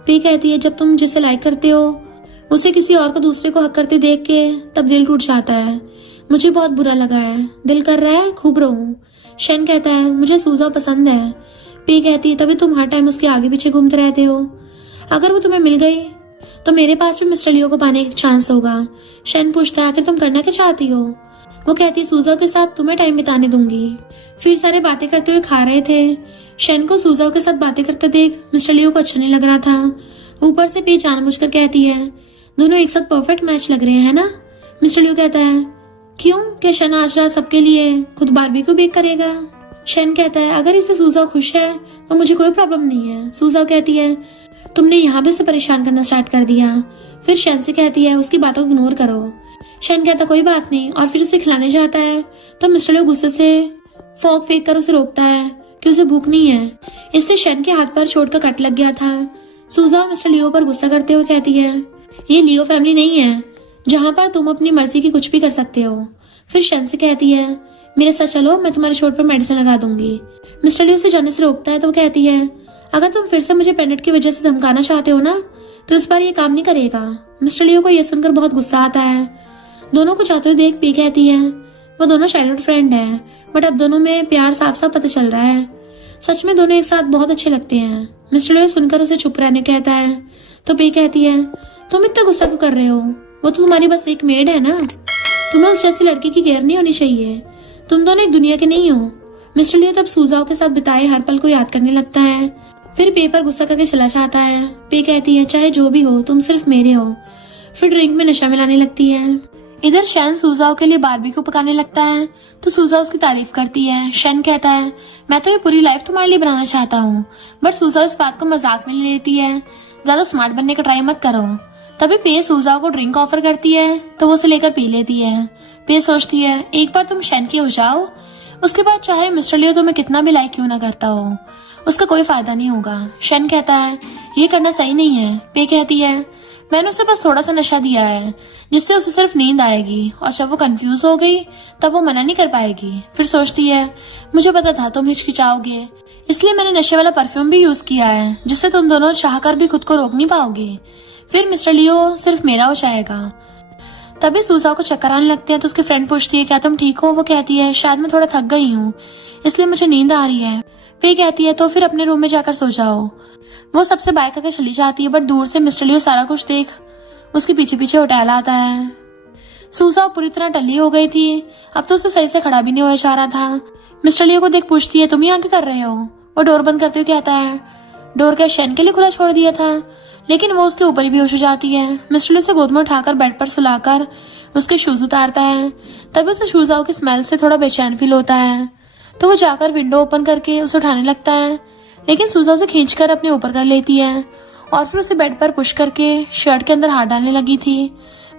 पे कहती है जब तुम जिसे लाइक करते हो उसे किसी और को दूसरे को हक करते देख के तब दिल टूट जाता है। मुझे बहुत बुरा लगा है, दिल कर रहा है खूब रहूं। शन कहता है मुझे सूजा पसंद है। पे कहती है तभी तुम हर टाइम उसके आगे पीछे घूमते रहते हो। अगर वो तुम्हें मिल गई तो मेरे पास भी मिस्टर लियो को पाने का चांस होगा। शन पूछता है आखिर तुम करना क्या चाहती हो। वो कहती है सूजा के साथ तुम्हें टाइम बिताने दूंगी। फिर सारे बातें करते हुए खा रहे थे। शन को सूजा के साथ बातें करते देख मिस्टर लियो को अच्छा नहीं लग रहा था। ऊपर से पे जानबूझकर कहती है दोनों एक साथ परफेक्ट मैच लग रहे हैं ना। मिस्टर लियो कहता है क्यों, क्या शन आज रात सबके लिए खुद बारबेक्यू बेक करेगा। शन कहता है अगर इससे सूजा खुश है तो मुझे कोई प्रॉब्लम नहीं है। सूजा कहती है तुमने यहाँ भी उसे परेशान करना स्टार्ट कर दिया। फिर शन से कहती है उसकी बातों को इग्नोर करो। शन कहता कोई बात नहीं और फिर उसे खिलाने जाता है तो मिस्टर लियो गुस्से से फोक फेंक कर उसे रोकता है कि उसे भूख नहीं है। इससे शन के हाथ पर चोट का कट लग गया था। सूजा मिस्टर लियो पर गुस्सा करते हुए कहती है ये लियो फैमिली नहीं है जहाँ पर तुम अपनी मर्जी की कुछ भी कर सकते हो। फिर शन से कहती है मेरे साथ चलो, मैं तुम्हारे चोट पर मेडिसिन लगा दूंगी। मिस्टर लियो से जाने से रोकता है तो वो कहती है अगर तुम फिर से मुझे पेनेट की वजह से धमकाना चाहते हो ना तो इस बार ये काम नहीं करेगा। मिस्टर लियो को यह सुनकर बहुत गुस्सा आता है। दोनों को जाते हुए देख पी कहती है वो दोनों चाइल्डहुड फ्रेंड है, बट अब दोनों में प्यार साफ साफ पता चल रहा है। सच में दोनों एक साथ बहुत अच्छे लगते हैं। मिस्टर लियो सुनकर उसे चुप रहने कहता है तो पे कहती है तुम इतना गुस्सा क्यों कर रहे हो, वो तो तुम्हारी बस एक मेड है ना, तुम्हें उस जैसी लड़की की केयर नहीं होनी चाहिए। तुम दोनों एक दुनिया के नहीं हो। मिस्टर लियो तब सूजाओ के साथ बिताए हर पल को याद करने लगता है। फिर पे पर गुस्सा करके चला जाता है। पे कहती है चाहे जो भी हो तुम सिर्फ मेरे हो। फिर ड्रिंक में नशा मिलाने लगती है। इधर शन सूजाओ के लिए बारबेक्यू पकाने लगता है तो सूजा उसकी तारीफ करती है। शन कहता है मैं तो ये पूरी लाइफ तुम्हारे लिए बनाना चाहता हूँ, बट सूजा इस बात को मजाक में ले लेती है। ज्यादा स्मार्ट बनने का ट्राई मत करो। तभी पे सूजाओ को ड्रिंक ऑफर करती है तो वो उसे लेकर पी लेती है। पे सोचती है एक बार तुम शन की हो जाओ, उसके बाद चाहे मिस्टर लियो तुम्हें कितना भी लाइक क्यों ना करता हो, उसका कोई फायदा नहीं होगा। शन कहता है ये करना सही नहीं है। पे कहती है मैंने उसे बस थोड़ा सा नशा दिया है जिससे उसे सिर्फ नींद आएगी, और जब वो कंफ्यूज हो गई तब वो मना नहीं कर पाएगी। फिर सोचती है मुझे पता था तुम हिचकिचाओगे, इसलिए मैंने नशे वाला परफ्यूम भी यूज किया है जिससे तुम दोनों चाहकर भी खुद को रोक नहीं पाओगे। फिर मिस्टर लियो सिर्फ मेरा हो जाएगा। तभी सूजा को चक्कर आने लगते हैं तो उसकी फ्रेंड पूछती है क्या तुम ठीक हो। वो कहती है शायद मैं थोड़ा थक गई हूँ इसलिए मुझे नींद आ रही है। पे कहती है तो फिर अपने रूम में जाकर सो जाओ। वो सबसे बाय करके चली जाती है, बट दूर से मिस्टर लियो सारा कुछ देख उसके पीछे पीछे होटल आता है। सूजा पूरी तरह टल्ली हो गई थी, अब तो उसे सही से खड़ा भी नहीं हो जा रहा था। मिस्टर लियो को देख पूछती है तुम यहाँ क्या कर रहे हो। वो डोर बंद करते हुए कहता है डोर क्या शन के लिए खुला छोड़ दिया था, लेकिन वो उसके ऊपर ही बेहोश हो जाती है। मिस्टर लियो उसे गोद में उठाकर बेड पर सुलाकर उसके शूज उतारता है। तभी उसे शूजाओं की स्मेल से थोड़ा बेचैन फील होता है तो वो जाकर विंडो ओपन करके उसे उठाने लगता है, लेकिन सूजा उसे खींचकर अपने ऊपर कर लेती है और फिर उसे बेड पर पुश करके शर्ट के अंदर हाथ डालने लगी थी।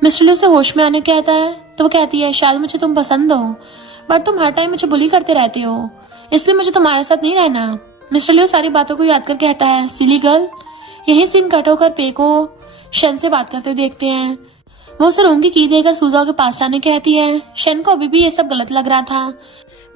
मिस्टर लियो से होश में आने कहता है तो वो कहती है शायद मुझे तुम पसंद हो, बट तुम हर टाइम मुझे बुली करते रहते हो, इसलिए मुझे तुम्हारे साथ नहीं रहना। मिस्टर लियो सारी बातों को याद कर कहता है सिली गर्ल। यही सीन कट होकर पे को शन से बात करते हुए देखते हैं। वो उसे रूम की देकर सुजाओ के पास जाने कहती है। शन को अभी भी ये सब गलत लग रहा था,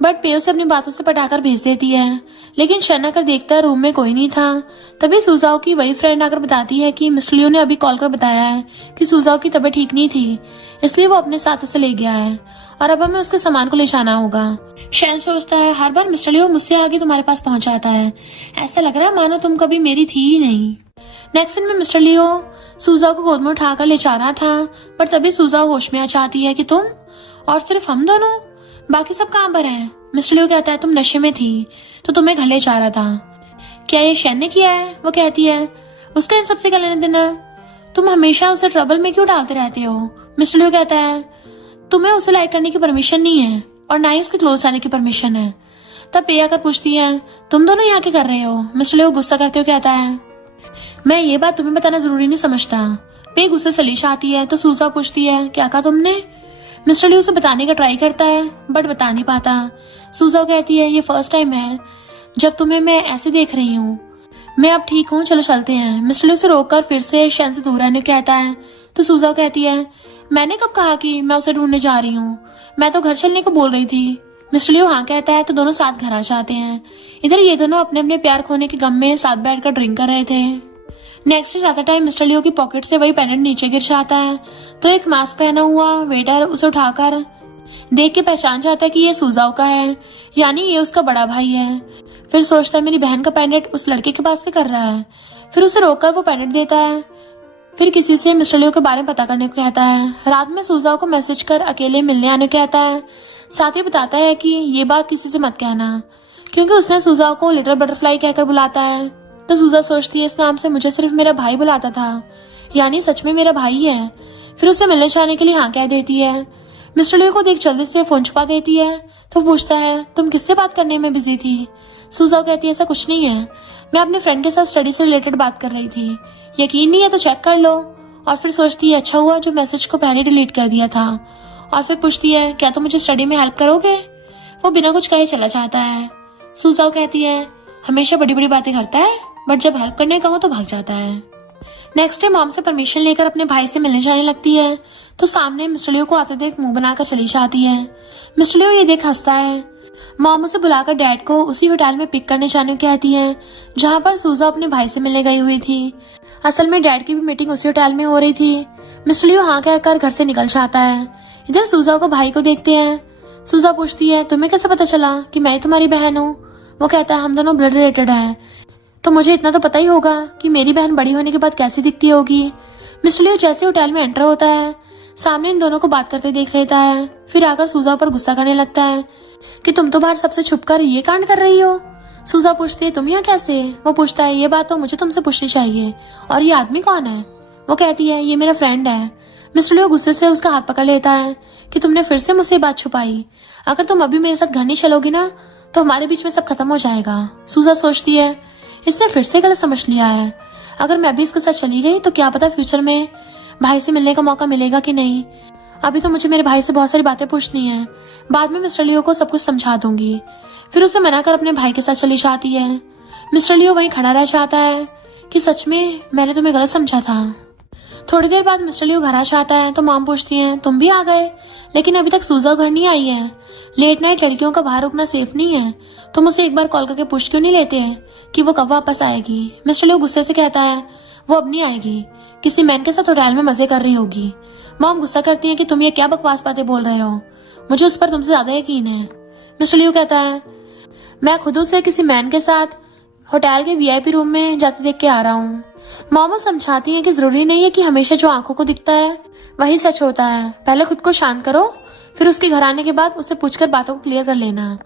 बट पे उसे अपनी बातों से पटाकर भेज देती है। लेकिन शन आकर देखता है रूम में कोई नहीं था। तभी सुजाओ की वही फ्रेंड आकर बताती है कि मिस्टर लियो ने अभी कॉल कर बताया है कि सुजाओ की तबीयत ठीक नहीं थी, इसलिए वो अपने साथ उसे ले गया है और अब हमें उसके सामान को ले जाना होगा। शन सोचता है हर बार मिस्टर लियो मुझसे आगे तुम्हारे पास पहुंच जाता है, ऐसा लग रहा है मानो तुम कभी मेरी थी ही नहीं। नेक्स्ट सीन में मिस्टर लियो सुजाओ को गोद में उठाकर ले जा रहा था, पर तभी सुजाओ होश में आ जाती है कि तुम और सिर्फ हम दोनों, बाकी सब कहाँ पर हैं? मिस्टर लियो कहता है तुम नशे में थी तो तुम्हें घर ले जा रहा था। क्या ये शन ने किया है? वो कहती है उसका इन सबसे क्या लेना देना, तुम हमेशा उसे ट्रबल में क्यों डालते रहते हो? मिस्टर लियो कहता है तुम्हें उसे लाइक करने की परमिशन नहीं है और ना ही उसके क्लोज आने की परमिशन है। तब पे आकर पूछती है तुम दोनों यहाँ क्या कर रहे हो? मिस्टर लियो गुस्सा करते हुए कहता है मैं ये बात तुम्हें बताना जरूरी नहीं समझता। पे गुस्से से लीशा आती है तो सुजा पूछती है क्या कहा तुमने? मिस्टर लियो उसे बताने का ट्राई करता है बट बता नहीं पाता। सुजा कहती है ये फर्स्ट टाइम है जब तुम्हें मैं ऐसे देख रही हूँ, मैं अब ठीक हूँ, चलो चलते हैं। मिस्टर लियो उसे रोककर फिर से शन से दूर रहने कहता है तो सुजा कहती है मैंने कब कहा कि मैं उसे ढूंढने जा रही हूँ, मैं तो घर चलने को बोल रही थी। मिस्टर लियो हाँ कहता है तो दोनों साथ घर आ जाते हैं। इधर ये दोनों अपने अपने प्यार खोने के गम में साथ बैठकर ड्रिंक कर रहे थे। नेक्स्ट ज्यादा टाइम मिस्टर लियो की पॉकेट से वही पेंडेंट नीचे गिर जाता है तो एक मास्क पहना हुआ वेटर उसे उठाकर देख के पहचान जाता है कि ये सुजाओ का है, यानी ये उसका बड़ा भाई है। फिर सोचता है मेरी बहन का पेंडेंट उस लड़के के पास क्या कर रहा है, फिर उसे रोककर वो पेंडेंट देता है। फिर किसी से मिस्टर लियो के बारे में पता करने को कहता है। रात में सुजाओ को मैसेज कर अकेले मिलने आने को कहता है, साथ ही बताता है कि ये बात किसी से मत कहना क्योंकि उसने सुजाओ को लिटिल बटरफ्लाई कहकर बुलाता है। तो सुजा सोचती है इस नाम से मुझे सिर्फ मेरा भाई बुलाता था, यानी सच में मेरा भाई है। फिर उसे मिलने जाने के लिए हाँ कह देती है। मिस्टर लियो को देख जल्दी से फोन छुपा देती है तो पूछता है तुम किससे बात करने में बिजी थी? सुजाओ कहती है ऐसा कुछ नहीं है, मैं अपने फ्रेंड के साथ स्टडी से रिलेटेड बात कर रही थी, यकीन नहीं है तो चेक कर लो। और फिर सोचती है अच्छा हुआ जो मैसेज को पहले डिलीट कर दिया था। और फिर पूछती है क्या तुम मुझे स्टडी में हेल्प करोगे? वो बिना कुछ कहे चला जाता है। सुजाओ कहती है हमेशा बड़ी बड़ी बातें करता है बट जब हेल्प करने का हो तो भाग जाता है। नेक्स्ट डे मॉम से परमिशन लेकर अपने भाई से मिलने जाने लगती है तो सामने मिस्टर लियो को आते देख मुंह बनाकर चली जाती है। मिस्टर लियो ये देख हंसता है। मॉम उसे बुलाकर डैड को उसी होटल में पिक करने जाने को कहती है जहाँ पर सुजा अपने भाई से मिलने गई हुई थी। असल में डैड की भी मीटिंग उसी होटल में हो रही थी। मिस्टर लियो हाँ कहकर घर से निकल जाता है। इधर सुजा को भाई को देखते हैं। सुजा पूछती है तुम्हें कैसे पता चला कि मैं तुम्हारी बहन हूँ? वो कहता है हम दोनों ब्लड रिलेटेड है तो मुझे इतना तो पता ही होगा कि मेरी बहन बड़ी होने के बाद कैसी दिखती होगी। मिस्टर लियो जैसे होटल में एंटर होता है सामने इन दोनों को बात करते देख लेता है। फिर आकर सुजा पर गुस्सा करने लगता है कि तुम तो बाहर सबसे छुपकर ये कांड कर रही हो। सुजा पूछती है तुम यहाँ कैसे? वो पूछता है ये बात तो मुझे तुमसे पूछनी चाहिए, और ये आदमी कौन है? वो कहती है ये मेरा फ्रेंड है। मिस्टर लियो गुस्से से उसका हाथ पकड़ लेता है कि तुमने फिर से मुझसे बात छुपाई, अगर तुम अभी मेरे साथ घर नहीं चलोगी ना तो हमारे बीच में सब खत्म हो जाएगा। सुजा सोचती है इसने फिर से गलत समझ लिया है, अगर मैं भी इसके साथ चली गई तो क्या पता फ्यूचर में भाई से मिलने का मौका मिलेगा कि नहीं। अभी तो मुझे मेरे भाई से बहुत सारी बातें पूछनी है, बाद में मिस्टर लियो को सब कुछ समझा दूंगी। फिर उसे मना कर अपने भाई के साथ चली जाती है। मिस्टर लियो वहीं खड़ा रह जाता है कि सच में मैंने तुम्हें गलत समझा था। थोड़ी देर बाद मिस्टर लियो घर आ जाता है तो मॉम पूछती है तुम भी आ गए, लेकिन अभी तक सुजा घर नहीं आई है। लेट नाइट लड़कियों का बाहर रुकना सेफ नहीं है, तुम उसे एक बार कॉल करके पूछ क्यों नहीं लेते हैं कि वो कब वापस आएगी? मिस्टर लियो गुस्से से कहता है वो अब नहीं आएगी, किसी मैन के साथ होटल में मजे कर रही होगी। मॉम गुस्सा करती है कि तुम ये क्या बकवास बातें बोल रहे हो, मुझे उस पर तुमसे ज्यादा यकीन है। मिस्टर लियो कहता है मैं खुद उसे किसी मैन के साथ होटल के वीआईपी रूम में जाते देख के आ रहा हूँ। मॉम समझाती है कि जरूरी नहीं है कि हमेशा जो आंखों को दिखता है वही सच होता है, पहले खुद को शांत करो, फिर उसके घर आने के बाद उससे पूछकर बातों को क्लियर कर लेना।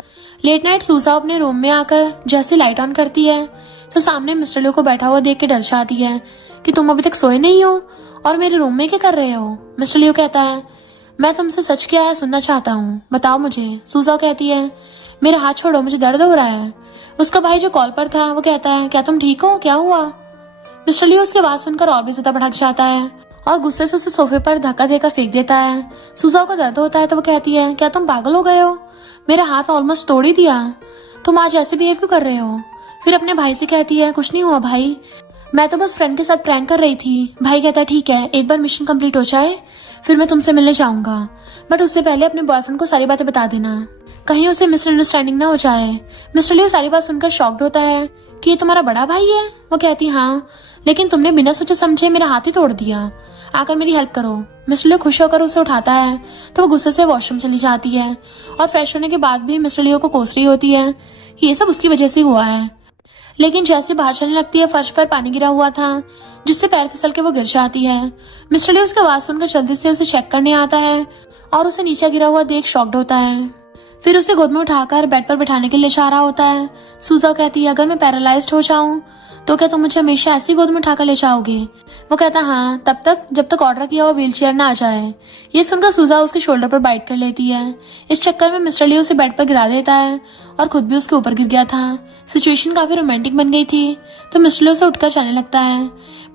लेट नाइट सुजा अपने रूम में आकर जैसे लाइट ऑन करती है तो सामने मिस्टर लियो को बैठा हुआ देख के डर जाती है कि तुम अभी तक सोए नहीं हो और मेरे रूम में क्या कर रहे हो? मिस्टर लियो कहता है मैं तुमसे सच क्या है सुनना चाहता हूँ, बताओ मुझे। सुजा कहती है मेरा हाथ छोड़ो, मुझे दर्द हो रहा है। उसका भाई जो कॉल पर था वो कहता है क्या तुम ठीक हो, क्या हुआ? मिस्टर लियो उसकी आवाज सुनकर और भी ज्यादा भड़क जाता है और गुस्से से उसे सोफे पर धक्का देकर फेंक देता है। सुजाओ को दर्द होता है तो वो कहती है, क्या तुम पागल हो गए हो? मेरा हाथ ऑलमोस्ट तोड़ ही दिया, तुम आज ऐसे बिहेव क्यों कर रहे हो? फिर अपने भाई से कहती है, कुछ नहीं हुआ भाई, मैं तो बस फ्रेंड के साथ प्रैंक कर रही थी। भाई कहता है, ठीक है, एक बार मिशन कंप्लीट हो जाए फिर मैं तुमसे मिलने जाऊंगा, बट उससे पहले अपने बॉयफ्रेंड को सारी बातें बता देना, कहीं उसे मिसअंडरस्टैंडिंग ना हो जाए। मिस्टर लियो सारी बात सुनकर शॉक्ड होता है कि ये तुम्हारा बड़ा भाई है? वो कहती, हाँ, लेकिन तुमने बिना सोचे समझे मेरा हाथ ही तोड़ दिया, आकर मेरी हेल्प करो। मिस्टर लियो खुश होकर उसे उठाता है तो वो गुस्से से वॉशरूम चली जाती है और फ्रेश होने के बाद भी मिस्टर लियो को कोस रही होती है कि ये सब उसकी वजह से हुआ है। लेकिन जैसे बाहर चलने लगती है, फर्श पर पानी गिरा हुआ था जिससे पैर फिसल के वो गिर जाती है। मिस्टर लियो उसकी आवाज सुनकर जल्दी से उसे चेक करने आता है और उसे नीचे गिरा हुआ देख शॉक्ड होता है। फिर उसे गोद में उठाकर बेड पर बिठाने के लिए इशारा होता है। सुजाओ कहती है, अगर मैं पैरालाइज्ड हो जाऊं तो क्या तुम मुझे हमेशा ऐसी गोद में उठाकर ले जाओगे? वो कहता, हाँ, तब तक जब तक ऑर्डर किया हुआ व्हीलचेयर ना आ जाए। ये सुनकर सुजाओ उसके शोल्डर पर बाइट कर लेती है। इस चक्कर में मिस्टर लियो उसे बेड पर गिरा देता है और खुद भी उसके ऊपर गिर गया था। सिचुएशन काफी रोमांटिक बन गई थी तो मिस्टर लियो उसे उठकर जाने लगता है,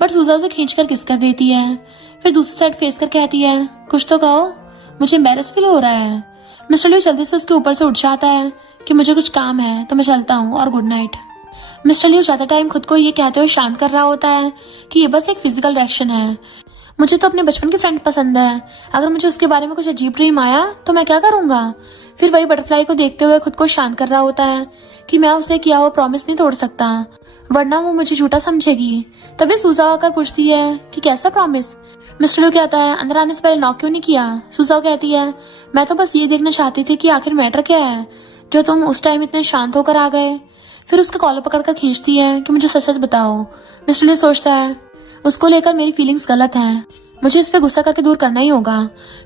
बट सुजाओ उसे खींचकर किस कर देती है। फिर दूसरी साइड फेस कर कहती है, कुछ तो कहो, मुझे एम्बैरेस फील हो रहा है। मिस्टर लियो जल्दी से उसके ऊपर से उठ जाता है कि मुझे कुछ काम है तो मैं चलता हूँ और गुड नाइट। मिस्टर लियो ज्यादा टाइम खुद को ये कहते हुए शांत कर रहा होता है कि ये बस एक फिजिकल रिएक्शन है, मुझे तो अपने बचपन की फ्रेंड पसंद है, अगर मुझे उसके बारे में कुछ अजीब ड्रीम आया तो मैं क्या करूंगा? फिर वही बटरफ्लाई को देखते हुए खुद को शांत कर रहा होता है कि मैं उसे किया हुआ प्रॉमिस नहीं तोड़ सकता, वरना वो मुझे झूठा समझेगी। तभी सुजाओ आकर पूछती है कि कैसा प्रॉमिस? मिस्टर लियो कहता है, अंदर आने से पहले नॉक क्यों नहीं किया? सुजाओ कहती है, मैं तो बस ये देखना चाहती थी कि आखिर मैटर क्या है जो तुम उस टाइम इतने शांत होकर आ गए। फिर उसका कॉलर पकड़कर खींचती है कि मुझे सच सच बताओ। मिस्टर लियो सोचता है, उसको लेकर मेरी फीलिंग्स गलत हैं, मुझे इस पे गुस्सा करके दूर करना ही होगा।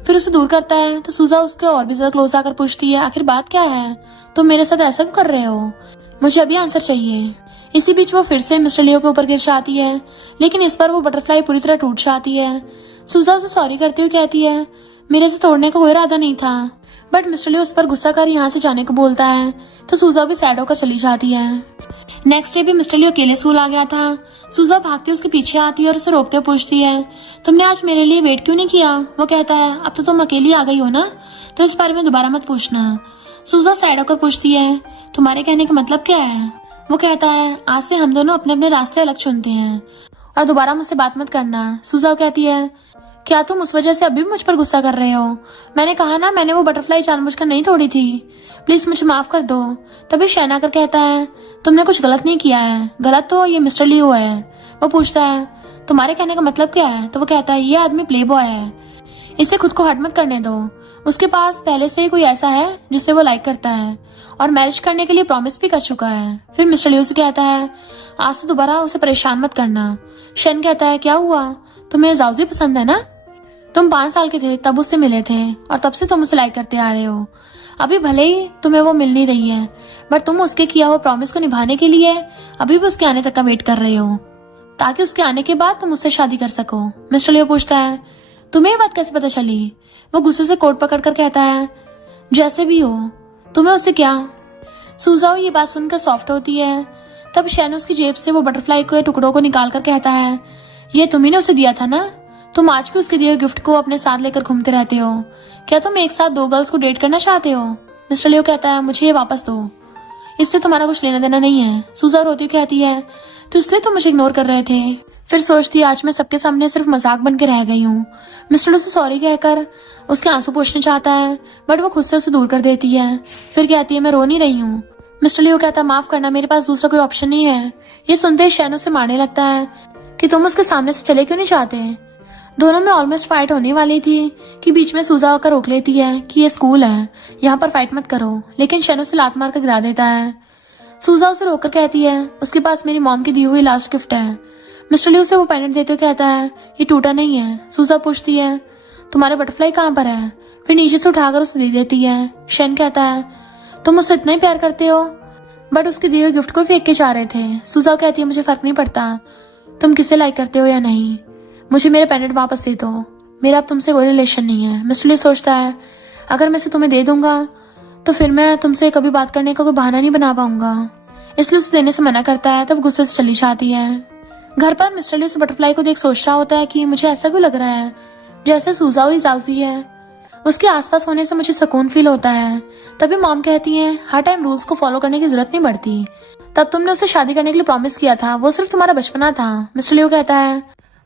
फिर उसे दूर करता है तो सुजा उसके और भी ज्यादा क्लोज आकर पूछती है, आखिर बात क्या है, तुम मेरे साथ ऐसा क्यों कर रहे हो? मुझे अभी आंसर चाहिए। इसी बीच वो फिर से मिस्टर लियो के ऊपर गिर जाती है, लेकिन इस बार वो बटरफ्लाई पूरी तरह टूट जाती है। सुजा उसे सॉरी करती हुई कहती है, मेरे से तोड़ने का कोई इरादा नहीं था, बट मिस्टर लियो उस पर गुस्सा कर यहाँ से जाने को बोलता है तो सुजा भी सैड होकर चली जाती है। नेक्स्ट डे भी मिस्टर लियो अकेले स्कूल आ गया था। सुजा भागती उसके पीछे आती है और उसे रोकते पूछती है, तुमने आज मेरे लिए वेट क्यों नहीं किया? वो कहता है, अब तो तुम अकेली आ गई हो ना, तो इस बारे में दोबारा मत पूछना। सुजा सैड होकर पूछती है, तुम्हारे कहने का मतलब क्या है? वो कहता है, आज से हम दोनों अपने अपने रास्ते अलग चुनते हैं और दोबारा मुझसे बात मत करना। सुजा कहती है, क्या तुम उस वजह से अभी भी मुझ पर गुस्सा कर रहे हो? मैंने कहा ना, मैंने वो बटरफ्लाई जानबूझकर नहीं तोड़ी थी, प्लीज मुझे माफ कर दो। तभी शैन आकर कहता है, तुमने कुछ गलत नहीं किया है, गलत तो ये मिस्टर लियो है। वो पूछता है, तुम्हारे कहने का मतलब क्या है? तो वो कहता है, ये आदमी प्ले बॉय है, इसे खुद को हर्ट मत करने दो, उसके पास पहले से ही कोई ऐसा है जिससे वो लाइक करता है और मैरिज करने के लिए प्रॉमिस भी कर चुका है। फिर मिस्टर लियो से कहता है, आज से दोबारा उसे परेशान मत करना। शैन कहता है, क्या हुआ, तुम्हें जाउजी पसंद है ना? तुम 5 साल के थे तब उससे मिले थे और तब से तुम उसे लाइक करते आ रहे हो। अभी भले ही तुम्हें वो मिल नहीं रही है, बट तुम उसके किया हुआ प्रॉमिस को निभाने के लिए अभी भी उसके आने तक का वेट कर रहे हो, ताकि उसके आने के बाद तुम उससे शादी कर सको। मिस्टर लियो पूछता है, तुम्हें ये बात कैसे पता चली? वो गुस्से से कोट पकड़कर कहता है, जैसे भी हो, तुम्हें उससे क्या? सुजाओ ये बात सुनकर सॉफ्ट होती है। तब शैन उसकी जेब से वो बटरफ्लाई के टुकड़ों को निकाल कर कहता है, ये तुम्ही ने उसे दिया था ना, तुम आज भी उसके दिए गिफ्ट को अपने साथ लेकर घूमते रहते हो, क्या तुम एक साथ 2 गर्ल्स को डेट करना चाहते हो? मिस्टर लियो कहता है, मुझे ये वापस दो, इससे तुम्हारा कुछ लेना देना नहीं है। सुजा रोती हुई कहती है, तो इसलिए तुम मुझे इग्नोर कर रहे थे? फिर सोचती है, आज मैं सबके सामने सिर्फ मजाक बन के रह गई हूँ। मिस्टर लियो से सॉरी कहकर उसके आंसू पोंछना चाहता है, बट वो खुद से उसे दूर कर देती है। फिर कहती है, मैं रो नहीं रही हूँ। मिस्टर लियो कहता है, माफ करना, मेरे पास दूसरा कोई ऑप्शन नहीं है। ये सुनते ही शैन उसे मारने लगता है कि तुम उसके सामने से चले क्यों नहीं चाहते। दोनों में ऑलमोस्ट फाइट होने वाली थी कि बीच में सुजा आकर रोक लेती है कि ये स्कूल है, यहाँ पर फाइट मत करो, लेकिन शैन उसे लात मार कर गिरा देता है। सुजा उसे रोककर कहती है, उसके पास मेरी मॉम की दी हुई लास्ट गिफ्ट है। मिस्टर लियो उसे वो पेंडेंट देते हुए कहता है, ये टूटा नहीं है। सुजा पूछती है, तुम्हारा बटरफ्लाई कहाँ पर है? फिर नीचे से उठाकर उसे दे देती है। शैन कहता है, तुम उससे इतना ही प्यार करते हो, बट उसके दिए हुए गिफ्ट को फेंक के जा रहे थे। सुजा कहती है, मुझे फर्क नहीं पड़ता तुम किसे लाइक करते हो या नहीं, मुझे मेरे पेंडेंट वापस दे दो, मेरा अब तुमसे कोई रिलेशन नहीं है। मिस्टर लियो सोचता है, अगर मैं इसे तुम्हें दे दूंगा तो फिर मैं तुमसे कभी बात करने का कोई बहाना नहीं बना पाऊंगा, इसलिए उसे देने से मना करता है। तब गुस्से से चली जाती है। घर पर मिस्टर ली उस बटरफ्लाई को देख सोच रहा होता है कि मुझे ऐसा क्यों लग रहा है जैसे सुजाओ ही जाउजी है। उसके आसपास होने से मुझे सुकून फील होता है। तभी मॉम कहती है हर टाइम रूल्स को फॉलो करने की जरूरत नहीं पड़ती। तब तुमने उसे शादी करने के लिए प्रॉमिस किया था, वो सिर्फ तुम्हारा बचपना था। मिस्टर लियो कहता है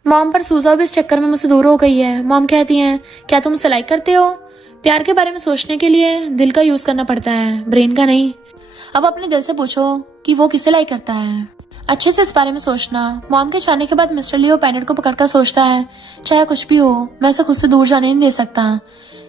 मॉम पर सुजाओ भी इस चक्कर में मुझसे दूर हो गई है। मॉम कहती है क्या तुम उसे लाइक करते हो? प्यार के बारे में सोचने के लिए दिल का यूज करना पड़ता है, ब्रेन का नहीं। अब अपने दिल से पूछो कि वो किसे लाइक करता है, अच्छे से इस बारे में सोचना। मॉम के जाने के बाद मिस्टर लियो पैनेट को पकड़कर सोचता है चाहे कुछ भी हो मैं उसे खुद से दूर जाने नहीं दे सकता।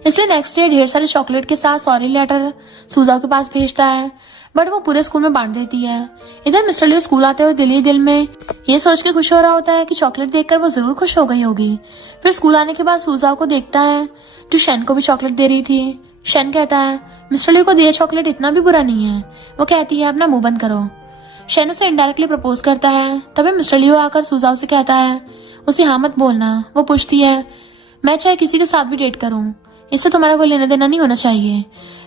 इसलिए नेक्स्ट डे ढेर सारे चॉकलेट के साथ सॉरी लेटर सुजाओ के पास भेजता है, बट वो पूरे स्कूल में बांट देती है। इधर मिस्टर लियो स्कूल आते हुए दिल ही दिल में ये सोच के खुश हो रहा होता है कि चॉकलेट देखकर वो जरूर खुश हो गई होगी। फिर स्कूल आने के बाद सुजाओ को देखता है जो शेन को भी चॉकलेट दे रही थी। शेन कहता है मिस्टर लियो को दिए चॉकलेट इतना भी बुरा नहीं है। वो कहती है अपना मुंह बंद करो। शेन उसे इनडायरेक्टली प्रपोज करता है। तभी मिस्टर लियो आकर सुजाओ से कहता है उसे हाँ मत बोलना। वो पूछती है मैं चाहे किसी के साथ भी डेट करूं, इससे तुम्हारा कोई लेना देना नहीं होना चाहिए।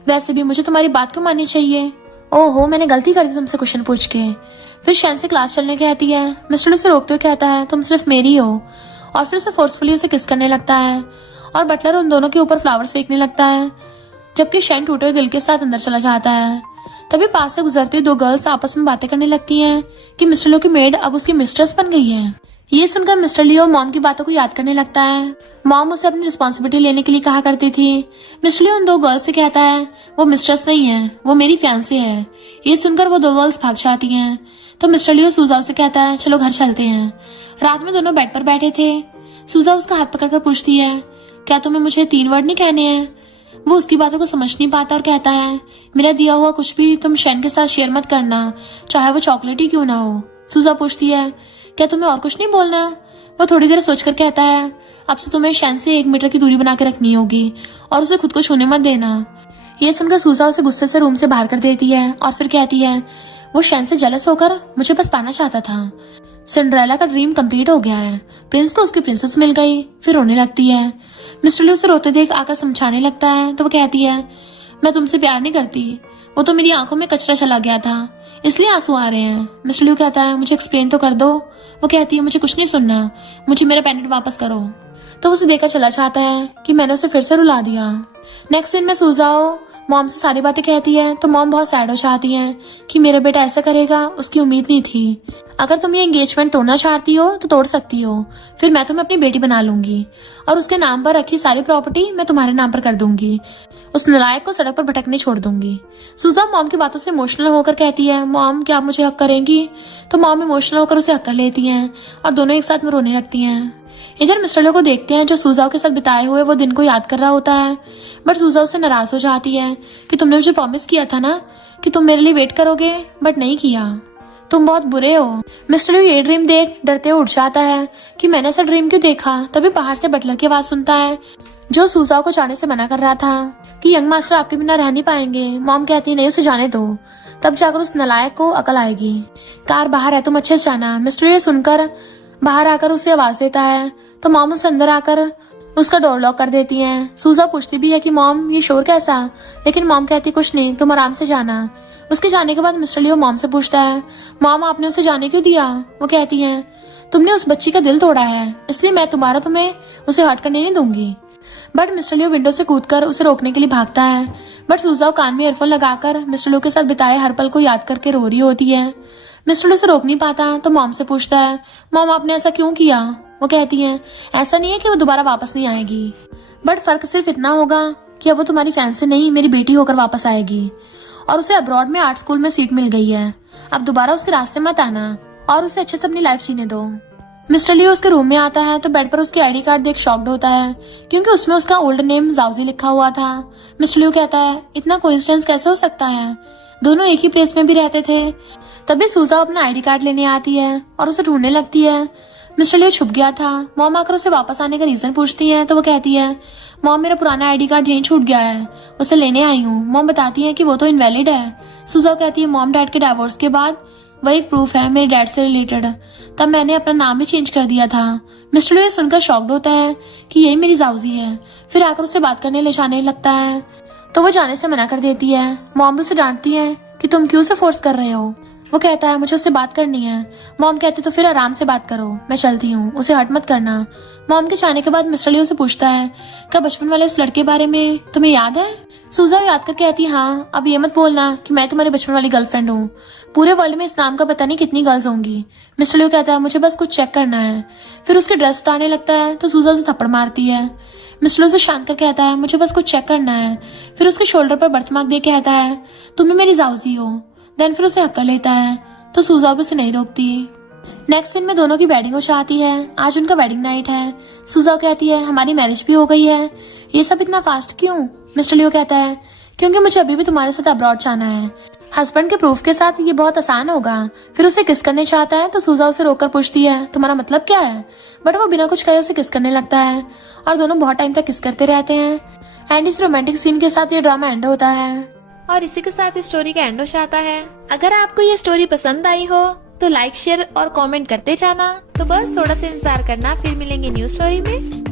वैसे भी मुझे तुम्हारी बात क्यों माननी चाहिए? ओहो मैंने गलती कर दी तुमसे क्वेश्चन पूछ के। फिर शेन से क्लास चलने कहती है। मिस्टर लियो उसे रोकते हुए कहता है तुम सिर्फ मेरी हो, और फिर उसे फोर्सफुली उसे किस करने लगता है और बटलर उन दोनों के ऊपर फ्लावर्स फेंकने लगता है, जबकि शेन टूटे हुए दिल के साथ अंदर चला जाता है। तभी पास से गुजरती दो गर्ल्स आपस में बातें करने लगती हैं कि मिस्टर लियो की मेड अब उसकी मिस्ट्रेस बन गई है। ये सुनकर मिस्टर लियो मॉम की बातों को याद करने लगता है। मॉम उसे अपनी रिस्पॉन्सिबिलिटी लेने के लिए कहा करती थी। मिस्टर लियो उन दो गर्ल्स से कहता है वो मिस्ट्रेस नहीं है, वो मेरी फैंसी है। ये सुनकर वो दो गर्ल्स भाग जाती हैं। तो मिस्टर लियो सुजाओ से कहता है चलो घर चलते हैं। रात में दोनों बेड पर बैठे थे। सुजाओ उसका हाथ पकड़कर पूछती है क्या तुम्हें मुझे 3 वर्ड नहीं कहने हैं? वो उसकी बातों को समझ नहीं पाता और कहता है मेरा दिया हुआ कुछ भी तुम शेन के साथ शेयर मत करना, चाहे वो चॉकलेट ही क्यों ना हो। सुजाओ पूछती है क्या तुम्हें और कुछ नहीं बोलना? वो थोड़ी देर सोचकर कहता है अब से तुम्हें शेन से 1 मीटर की दूरी बना के रखनी होगी और उसे खुद को छूने मत देना। ये सुनकर सुजाओ उसे गुस्से से रूम से बाहर कर देती है और फिर कहती है वो शेन से जेलस होकर मुझे बस पाना चाहता था। सिंड्रेला का ड्रीम कंप्लीट हो गया है, प्रिंस को उसकी प्रिंसेस मिल गई। फिर रोने लगती है। मिस्टर लियो उसे रोते देख आकर समझाने लगता है तो वो कहती है मैं तुमसे प्यार नहीं करती, वो तो मेरी आंखों में कचरा चला गया था इसलिए आंसू आ रहे हैं। मिस्टर लियो कहता है मुझे एक्सप्लेन तो कर दो। वो कहती है मुझे कुछ नहीं सुनना, मुझे मेरा पेनेट वापस करो। तो उसे देकर चला जाता है कि मैंने उसे फिर से रुला दिया। नेक्स्ट सीन में सुजाओ मॉम से सारी बातें कहती है तो मॉम बहुत सैड हो जाती है कि मेरा बेटा ऐसा करेगा, उसकी उम्मीद नहीं थी। अगर तुम ये एंगेजमेंट तोड़ना चाहती हो तो तोड़ सकती हो, फिर मैं तुम्हें अपनी बेटी बना लूंगी और उसके नाम पर रखी सारी प्रॉपर्टी मैं तुम्हारे नाम पर कर दूंगी। उस नालायक को सड़क पर भटकने छोड़ दूंगी। सुजाओ मॉम की बातों से इमोशनल होकर कहती है मॉम क्या आप मुझे हक करेंगी? तो मॉम इमोशनल होकर उसे हक कर लेती हैं और दोनों एक साथ में रोने लगती हैं। इधर मिस्टर लियो को देखते हैं जो सुजाओ के साथ बिताए हुए वो दिन को याद कर रहा होता है, बट सुजाओ से नाराज हो जाती है कि तुमने मुझे प्रॉमिस किया था ना कि तुम मेरे लिए वेट करोगे, बट नहीं किया, तुम बहुत बुरे हो। मिस्टर लियो ये ड्रीम देख डरते हुए उठ जाता है कि मैंने ऐसा ड्रीम क्यों देखा। तभी बाहर से बटलर की आवाज सुनता है जो सुजाओ को जाने से मना कर रहा था कि यंग मास्टर आपके बिना रह नहीं पाएंगे। मॉम कहती है नहीं उसे जाने दो, तब जाकर उस नालायक को अकल आएगी। कार बाहर है, तुम अच्छे से जाना। मिस्टर लियो सुनकर बाहर आकर उसे आवाज देता है तो मॉम उसे अंदर आकर उसका डोर लॉक कर देती है। सुजा पूछती भी है कि मॉम ये शोर कैसा, लेकिन मॉम कहती कुछ नहीं, तुम आराम से जाना। उसके जाने के बाद मिस्टर लियो मॉम से पूछता है मॉम आपने उसे जाने क्यों दिया? वो कहती है तुमने उस बच्ची का दिल तोड़ा है, इसलिए मैं तुम्हें उसे हर्ट करने नहीं दूंगी। बट मिस्टर लियो विंडो से कूदकर उसे रोकने के लिए भागता है, बट सुजाओ कान में ईयरफोन लगाकर मिस्टर लियो के साथ बिताए हर पल को याद करके रो रही होती है। मिस्टर लियो से रोक नहीं पाता तो मॉम से पूछता है मॉम आपने ऐसा क्यों किया? वो कहती है ऐसा नहीं है कि वो दोबारा वापस नहीं आएगी, बट फर्क सिर्फ इतना होगा कि अब वो तुम्हारी फैन से नहीं मेरी बेटी होकर वापस आएगी और उसे अब्रॉड में आर्ट स्कूल में सीट मिल गई है। अब दोबारा उसके रास्ते मत आना और उसे अच्छे से अपनी लाइफ जीने दो। मिस्टर लियो उसके रूम में आता है तो बेड पर उसकी आईडी कार्ड देख शॉक्ड होता है क्योंकि उसमें उसका ओल्ड नेम जाउजी लिखा हुआ था। मिस्टर लियो कहता है इतना कोइंसिडेंस कैसे हो सकता है, दोनों एक ही प्लेस में भी रहते थे। तभी सुजा अपना आईडी कार्ड लेने आती है और उसे ढूंढने लगती है। मिस्टर लियो छुप गया था। मॉम आकर उसे वापस आने का रीजन पूछती है तो वो कहती है मॉम मेरा पुराना आईडी कार्ड यहीं छूट गया है, उसे लेने आई हूँ। मॉम बताती है कि वो तो इनवैलिड है। सुजा कहती है मॉम डैड के डाइवोर्स के बाद वही एक प्रूफ है मेरे डैड से रिलेटेड, तब मैंने अपना नाम भी चेंज कर दिया था। मिस्टर लियो सुनकर शॉक्ड होता है कि यही मेरी जाउजी है। फिर आकर उससे बात करने ले जाने लगता है तो वो जाने से मना कर देती है। मॉम उसे डांटती है कि तुम क्यों से फोर्स कर रहे हो, वो कहता है मुझे उससे बात करनी है। मॉम कहती तो फिर आराम से बात करो, मैं चलती हूँ, उसे हर्ट मत करना। मॉम के जाने के बाद मिस्टर लियो से पूछता है क्या बचपन वाले उस लड़के के बारे में तुम्हें याद है? सूजा याद कर कहती है हाँ, अब ये मत बोलना कि मैं तुम्हारी बचपन वाली गर्लफ्रेंड हूँ। पूरे वर्ल्ड में इस नाम का पता नहीं कितनी गर्ल्स होंगी। मिस्टर लियो कहता है मुझे बस कुछ चेक करना है। फिर उसकी ड्रेस उतारने लगता है तो सूजा उसे थप्पड़ मारती है। मिस्टर लियो से शांत कर कहता है मुझे बस कुछ चेक करना है। फिर उसके शोल्डर पर बर्थमार्क दे कहता है तुम्हें मेरी जाऊजी हो। देन फिर उसे हक कर लेता है तो सूजा भी उसे नहीं रोकती। नेक्स्ट सीन में दोनों की वेडिंग हो जाती है। आज उनका वेडिंग नाइट है। सूजा कहती है हमारी मैरिज भी हो गई है, ये सब इतना फास्ट क्यों? मिस्टर लियो कहता है क्योंकि मुझे अभी भी तुम्हारे साथ अब्रॉड जाना है। हस्बैंड के प्रूफ के साथ ये बहुत आसान होगा। फिर उसे किस करने चाहता है तो सूजा उसे रोककर पूछती है तुम्हारा मतलब क्या है? बट वो बिना कुछ कहे उसे किस करने लगता है और दोनों बहुत टाइम तक किस करते रहते हैं। एंड इस रोमांटिक सीन के साथ ये ड्रामा एंड होता है और इसी के साथ इस स्टोरी का एंड हो जाता है। अगर आपको ये स्टोरी पसंद आई हो तो लाइक शेयर और कमेंट करते जाना। तो बस थोड़ा सा इंतजार करना, फिर मिलेंगे न्यू स्टोरी में।